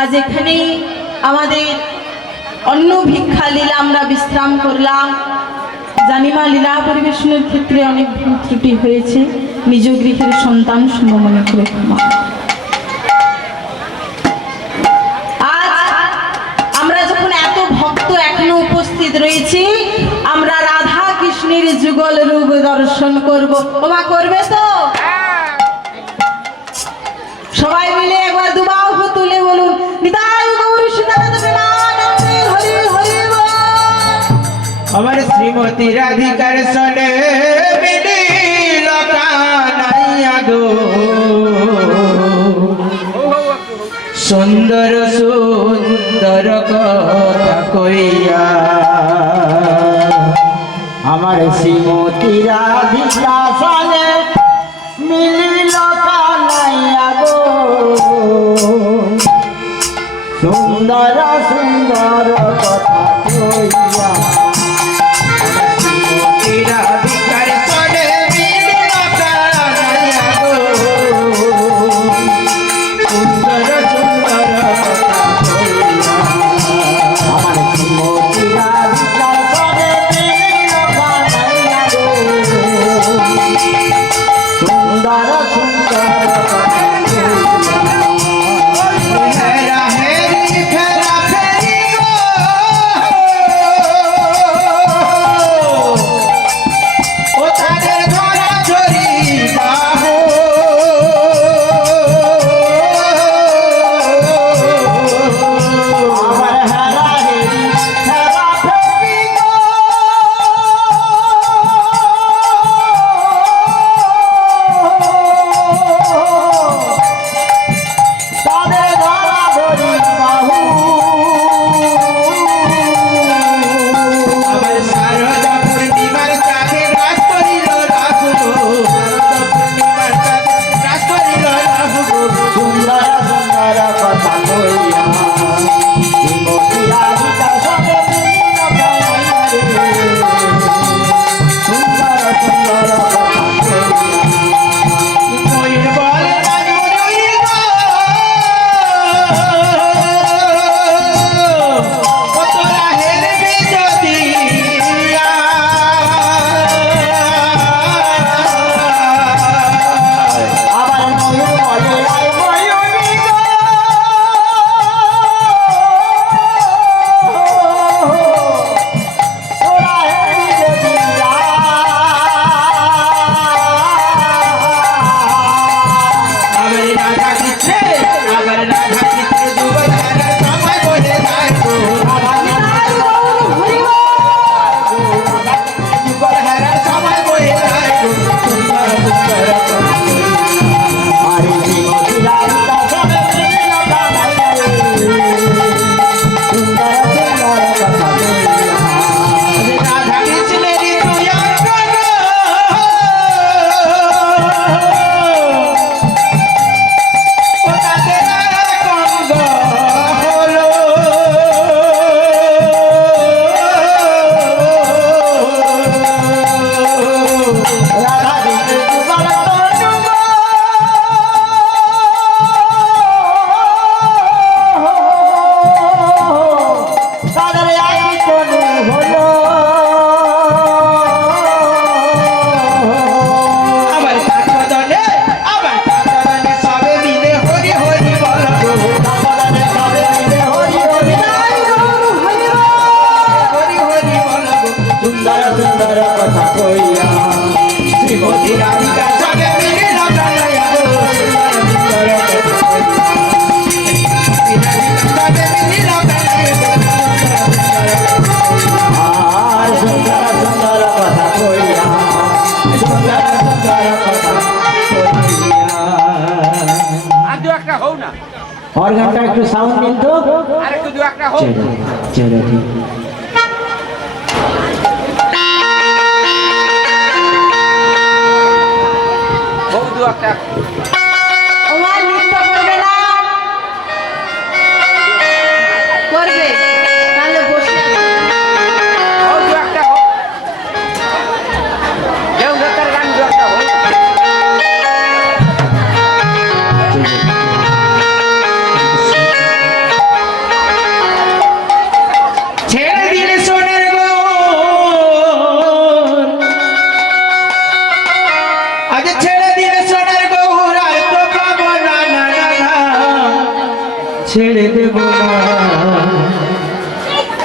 আজ এখানে আমাদের অন্য ভিক্ষা লীলা আমরা বিশ্রাম করলাম। জানিমা লীলা পরিবেশনের ক্ষেত্রে অনেক ভুল ত্রুটি হয়েছে, নিজ গৃহের সন্তান সমমনে করে ক্ষমা। আজ আমরা যখন এত ভক্ত এখনো উপস্থিত রয়েছি, আমরা রাধা কৃষ্ণের যুগল রূপ দর্শন করব। ওমা করবে তো? সবাই মিলে একবার দুবাহু তুলে বলুন, নিতাই গৌর সীতানাথ প্রেমানন্দে হরি হরি বল। আমার শ্রীমতী রাধিকার সনে মিলিল কানাইয়া গো, সুন্দর সুন্দর কথা কইয়া। আমার শ্রীমতী রাধিকা সনে মিলিল কানাইয়া গো, সুন্দর সুন্দর কথা কইয়া। রাধিকার সনে মিলিল কানাইয়া গো, সুন্দর সুন্দর কথা কইয়া। আমার শ্রীমতী রাধিকার সনে মিলিল কানাইয়া গো, সুন্দর সুন্দর কথা কইয়া। হেরা হেরি ফেরা ফেরি গো, ও তাদের ধরা ধরি বাহু। আমার হেরা হেরি ফেরা ফেরি গো, আরে শ্রীমতী রাধিকা সবে মিলিল কানাইয়া রে, সুন্দর সুন্দর কথা কইয়া। রাধা কৃষ্ণের তুই অঙ্গ ও তাদের কঙ্গ হলো রাধা কৃষ্ণ যুগল তনুগ, তাদের একই তনু হলো। আবার তার বদনে সবে মিলে হরি হরি বল তারপরে সবে মিলে হরি হরি জয় গৌর হরি বল। হরি হরি বল সুন্দর সুন্দর কথা কইয়া। শ্রীমতী রাধিকা সবে মিলে কানাইয়া রে, সুন্দর কথা কইয়া। সবে মিলে কানাইয়া রে, আর সুন্দর সুন্দর কথা কইয়া, সুন্দর সুন্দর কথা কইয়া। আর দু একটা হও না, অর্গানটা একটু সাউন্ড দিন তো। আর একটু দু একটা হও। চলো চলো ঠিক। হও দু একটা। তোমার নৃত্য করবে না? করবে, তাহলে বসে আছো। হও দু একটা হও। দেও দত্তার গান দু একটা হও। ছেড়ে দিলে সোনের গো আজ ছেড়ে দিলে সোনের গৌর আর তো পাবো না না না না ছেড়ে দেব না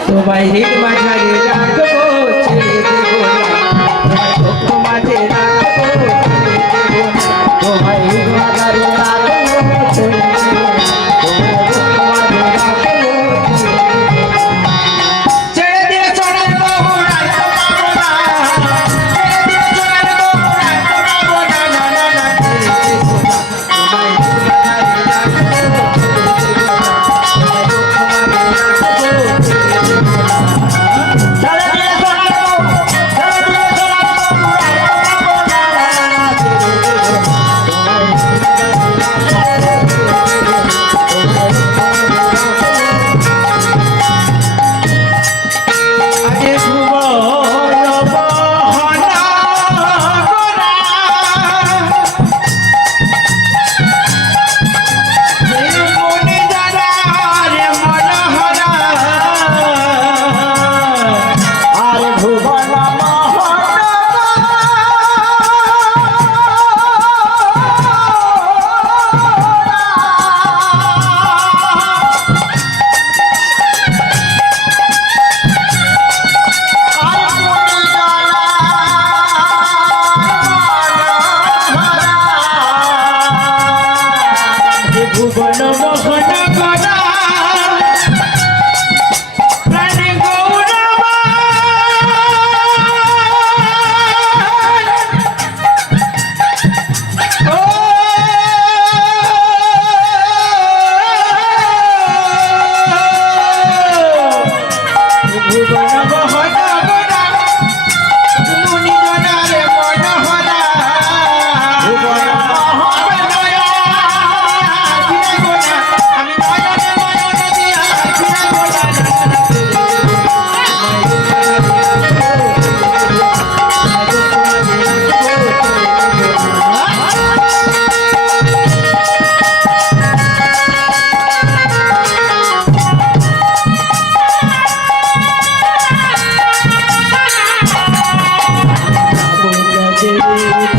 তোমায় হৃদ মাঝারে রাখবো ছেড়ে দেব না তোমায় ভক্ত মাঝে রাখবো ছেড়ে দেব না তোমায় মাদারে রাখবো ছেড়ে দেব না, তোমায় মাদারে রাখবো ছেড়ে দিলে সোনের গৌর আর তো পাবো না ছেড়ে দিলে সোনের গৌর আর তো পাবো না না না না ছেড়ে দেব না তোমায় হৃদ মাঝারে রাখবো ছেড়ে দেব না তোমায় ভক্ত মাঝে রাখবো ছেড়ে দেব না ছেড়ে দিলে সোনার বউ, ছেড়ে দিলে সোনার বউ, রাখবো না, না, না, না, ছেড়ে দেব না। আরে ভুবন বহনা গোরা এই মনে জানা রে মনোহরা আর ভুবন ভুবন মোহন গোরা প্রাণে গৌরবা ও ভুবন মোহন গোরা মুনি জনারে মনোহরা ভুবন আমি নয়নে নয়নে দিয়া ফিরা গোলা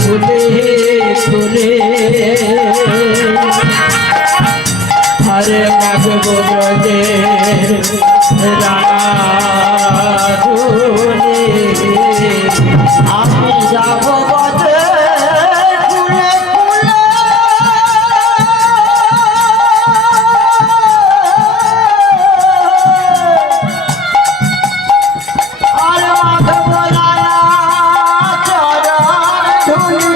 ফুলে ফুলে হরে মাগব ব্রজে রাধুনে আমি যাব বদে ফুলে ফুলে আর মাধব লালা চরণ ধুলি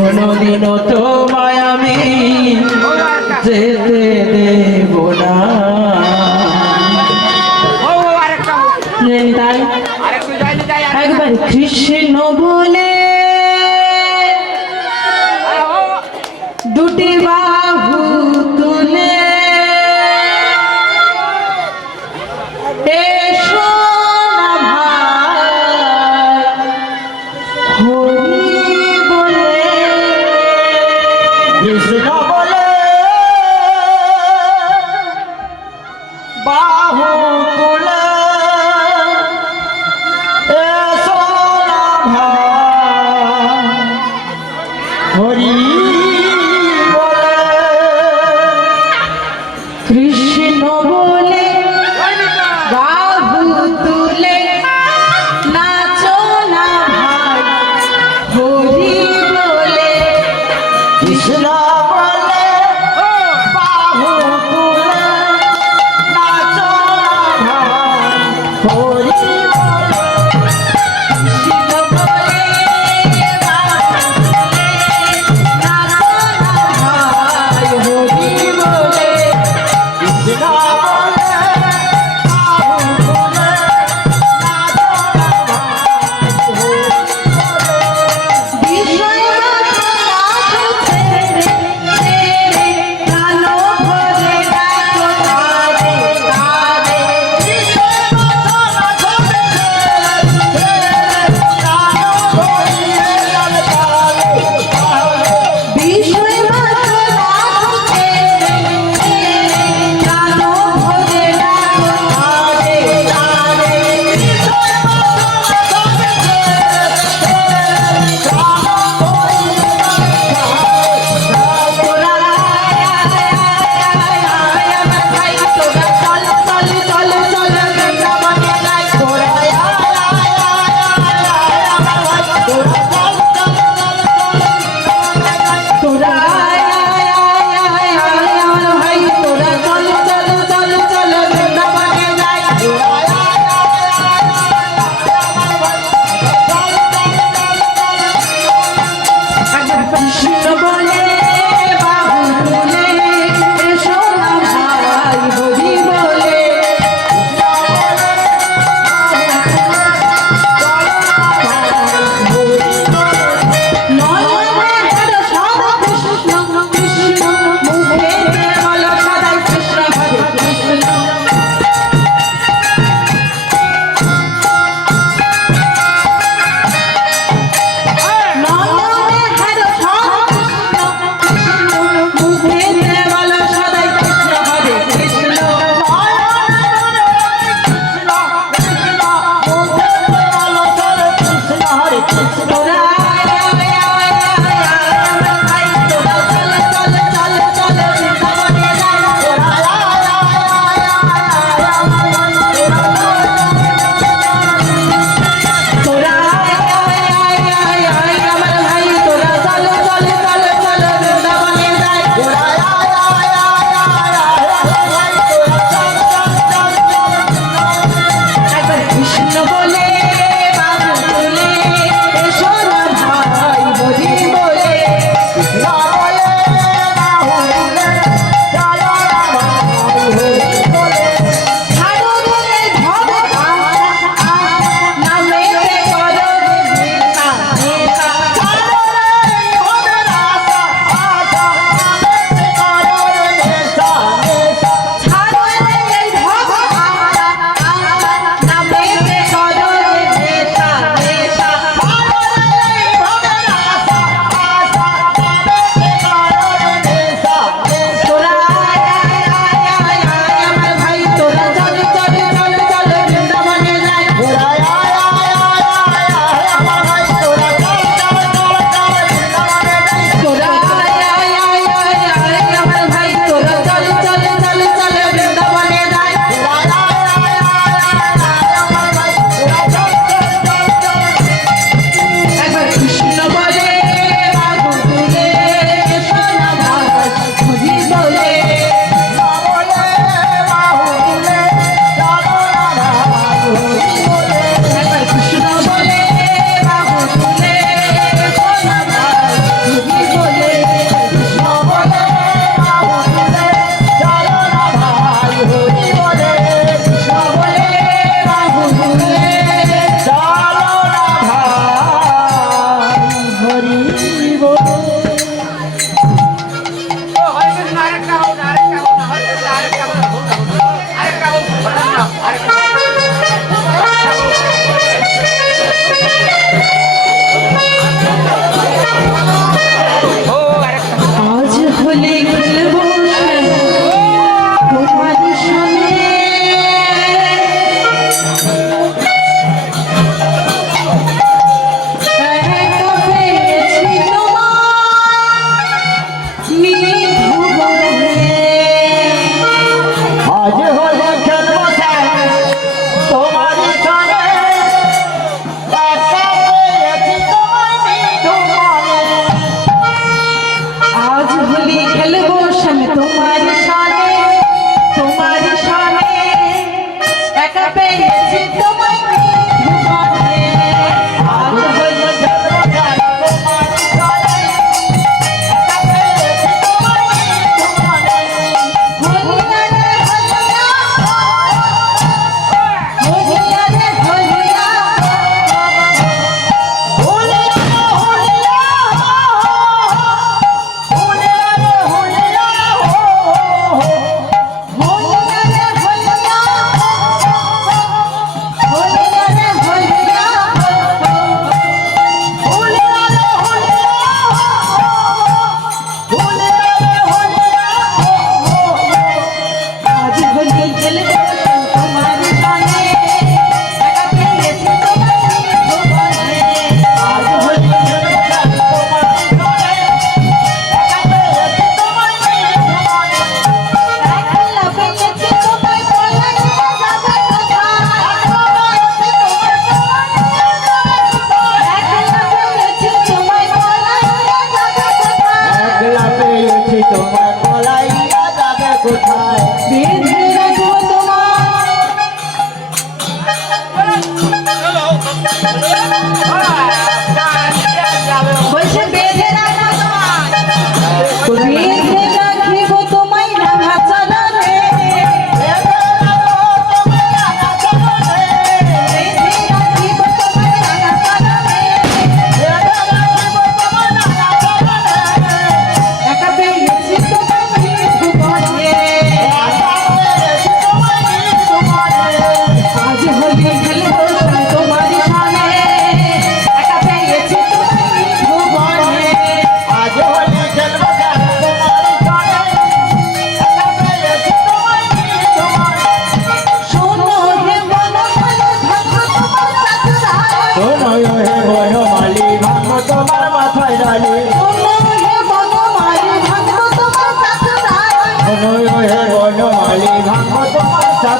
কোনদিনও তোমায় আমি যেতে দেব না। ও আরেকটা হোক। তাই আরেকটু যাইনি যাই একবার কৃষ্ণ বলে দুটি বাহু তুলে এসো না ভাই হরি বলে কৃষ্ণ বলে বাহু তুলে এসো না ভাই হরি বলে। কৃষ্ণ বলে বাহু তুলে নাচো না ভাই হরি বলে কৃষ্ণ বলে বাহু তুলে নাচো না ভাই হরি বলে। কৃষ্ণ বলে বাহু তুলে নাচো না ভাই হরি বলে কৃষ্ণ বলে বাহু তুলে নাচো না ভাই হরি বলে। বিষয় মাথা ছেড়ে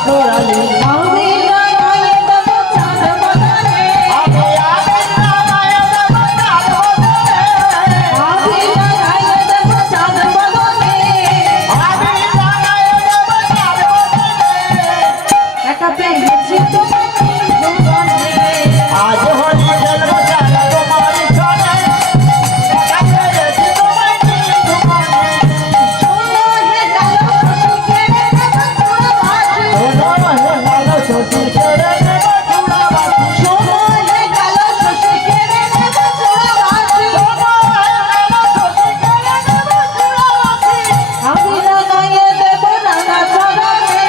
তোরালি আমি লাগায়ে দেব চাঁদ বদনে আমি লাগায়ে দেব চাঁদ বদনে আমি লাগায়ে দেব চাঁদ বদনে আমি লাগায়ে দেব চাঁদ বদনে একা পেয়েছি তোমায় ভুবনে আজ হলি খেলবো খেলা তোমার সনে একা পেয়েছি তোমায় ভুবনে শোনো হে কালো শশী কেড়ে নেব চূড়া বাসি শশী ছেড়ে দেব চূড়া বাসি শোনো হে কালো শশী কেড়ে নেব চূড়া বাসি আমি লাগায়ে দেব রাঙা চরণে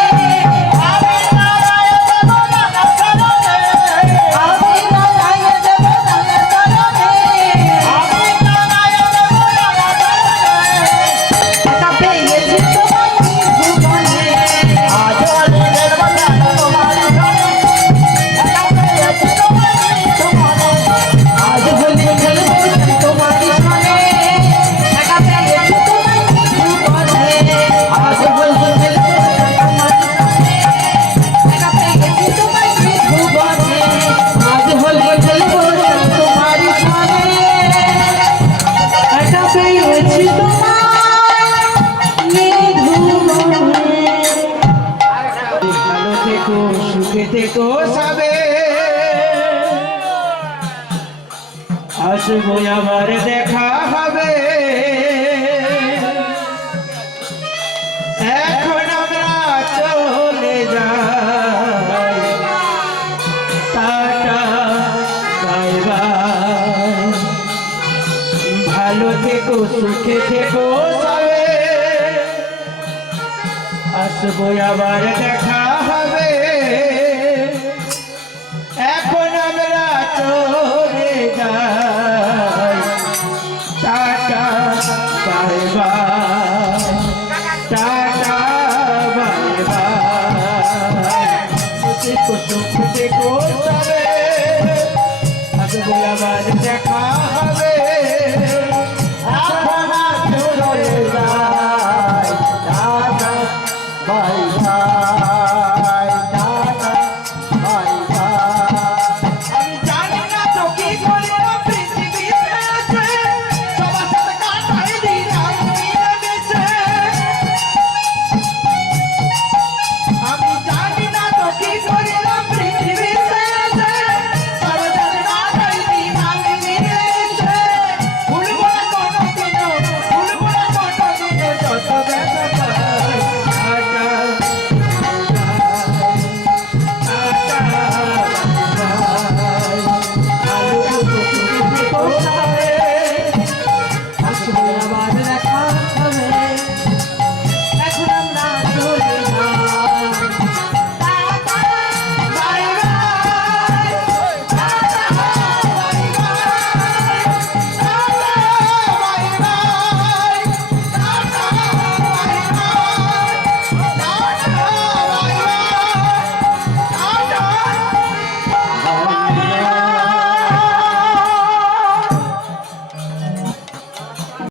আমি লাগায়ে দেব রাঙা চরণে একা পেয়েছি তোমায় ভুবনে আজ হলি খেলবো খেলা তোমার সনে একা পেয়েছি তোমায় ভুবনে আজ হলি খেলবো তোমার সনে একা পেয়েছি তোমায় ভুবনে আজ হলি খেলবো তোমার সনে একা পেয়েছি তোমায় ভুবনে আজ হলি খেলবো তোমার সনে একা পেয়েছি তোমায় ভুবনে ভালো থেকো সুখে থেকো সবে আসবো আবার দেখা হবে এখন আমরা চলে যাই টাটা বাই বাই ভালো থেকো সুখে থেকো সবে আসবো আবার দেখা হবে এখন আমরা চলে যাই tata bye bye tata bye bye সুখ থেকো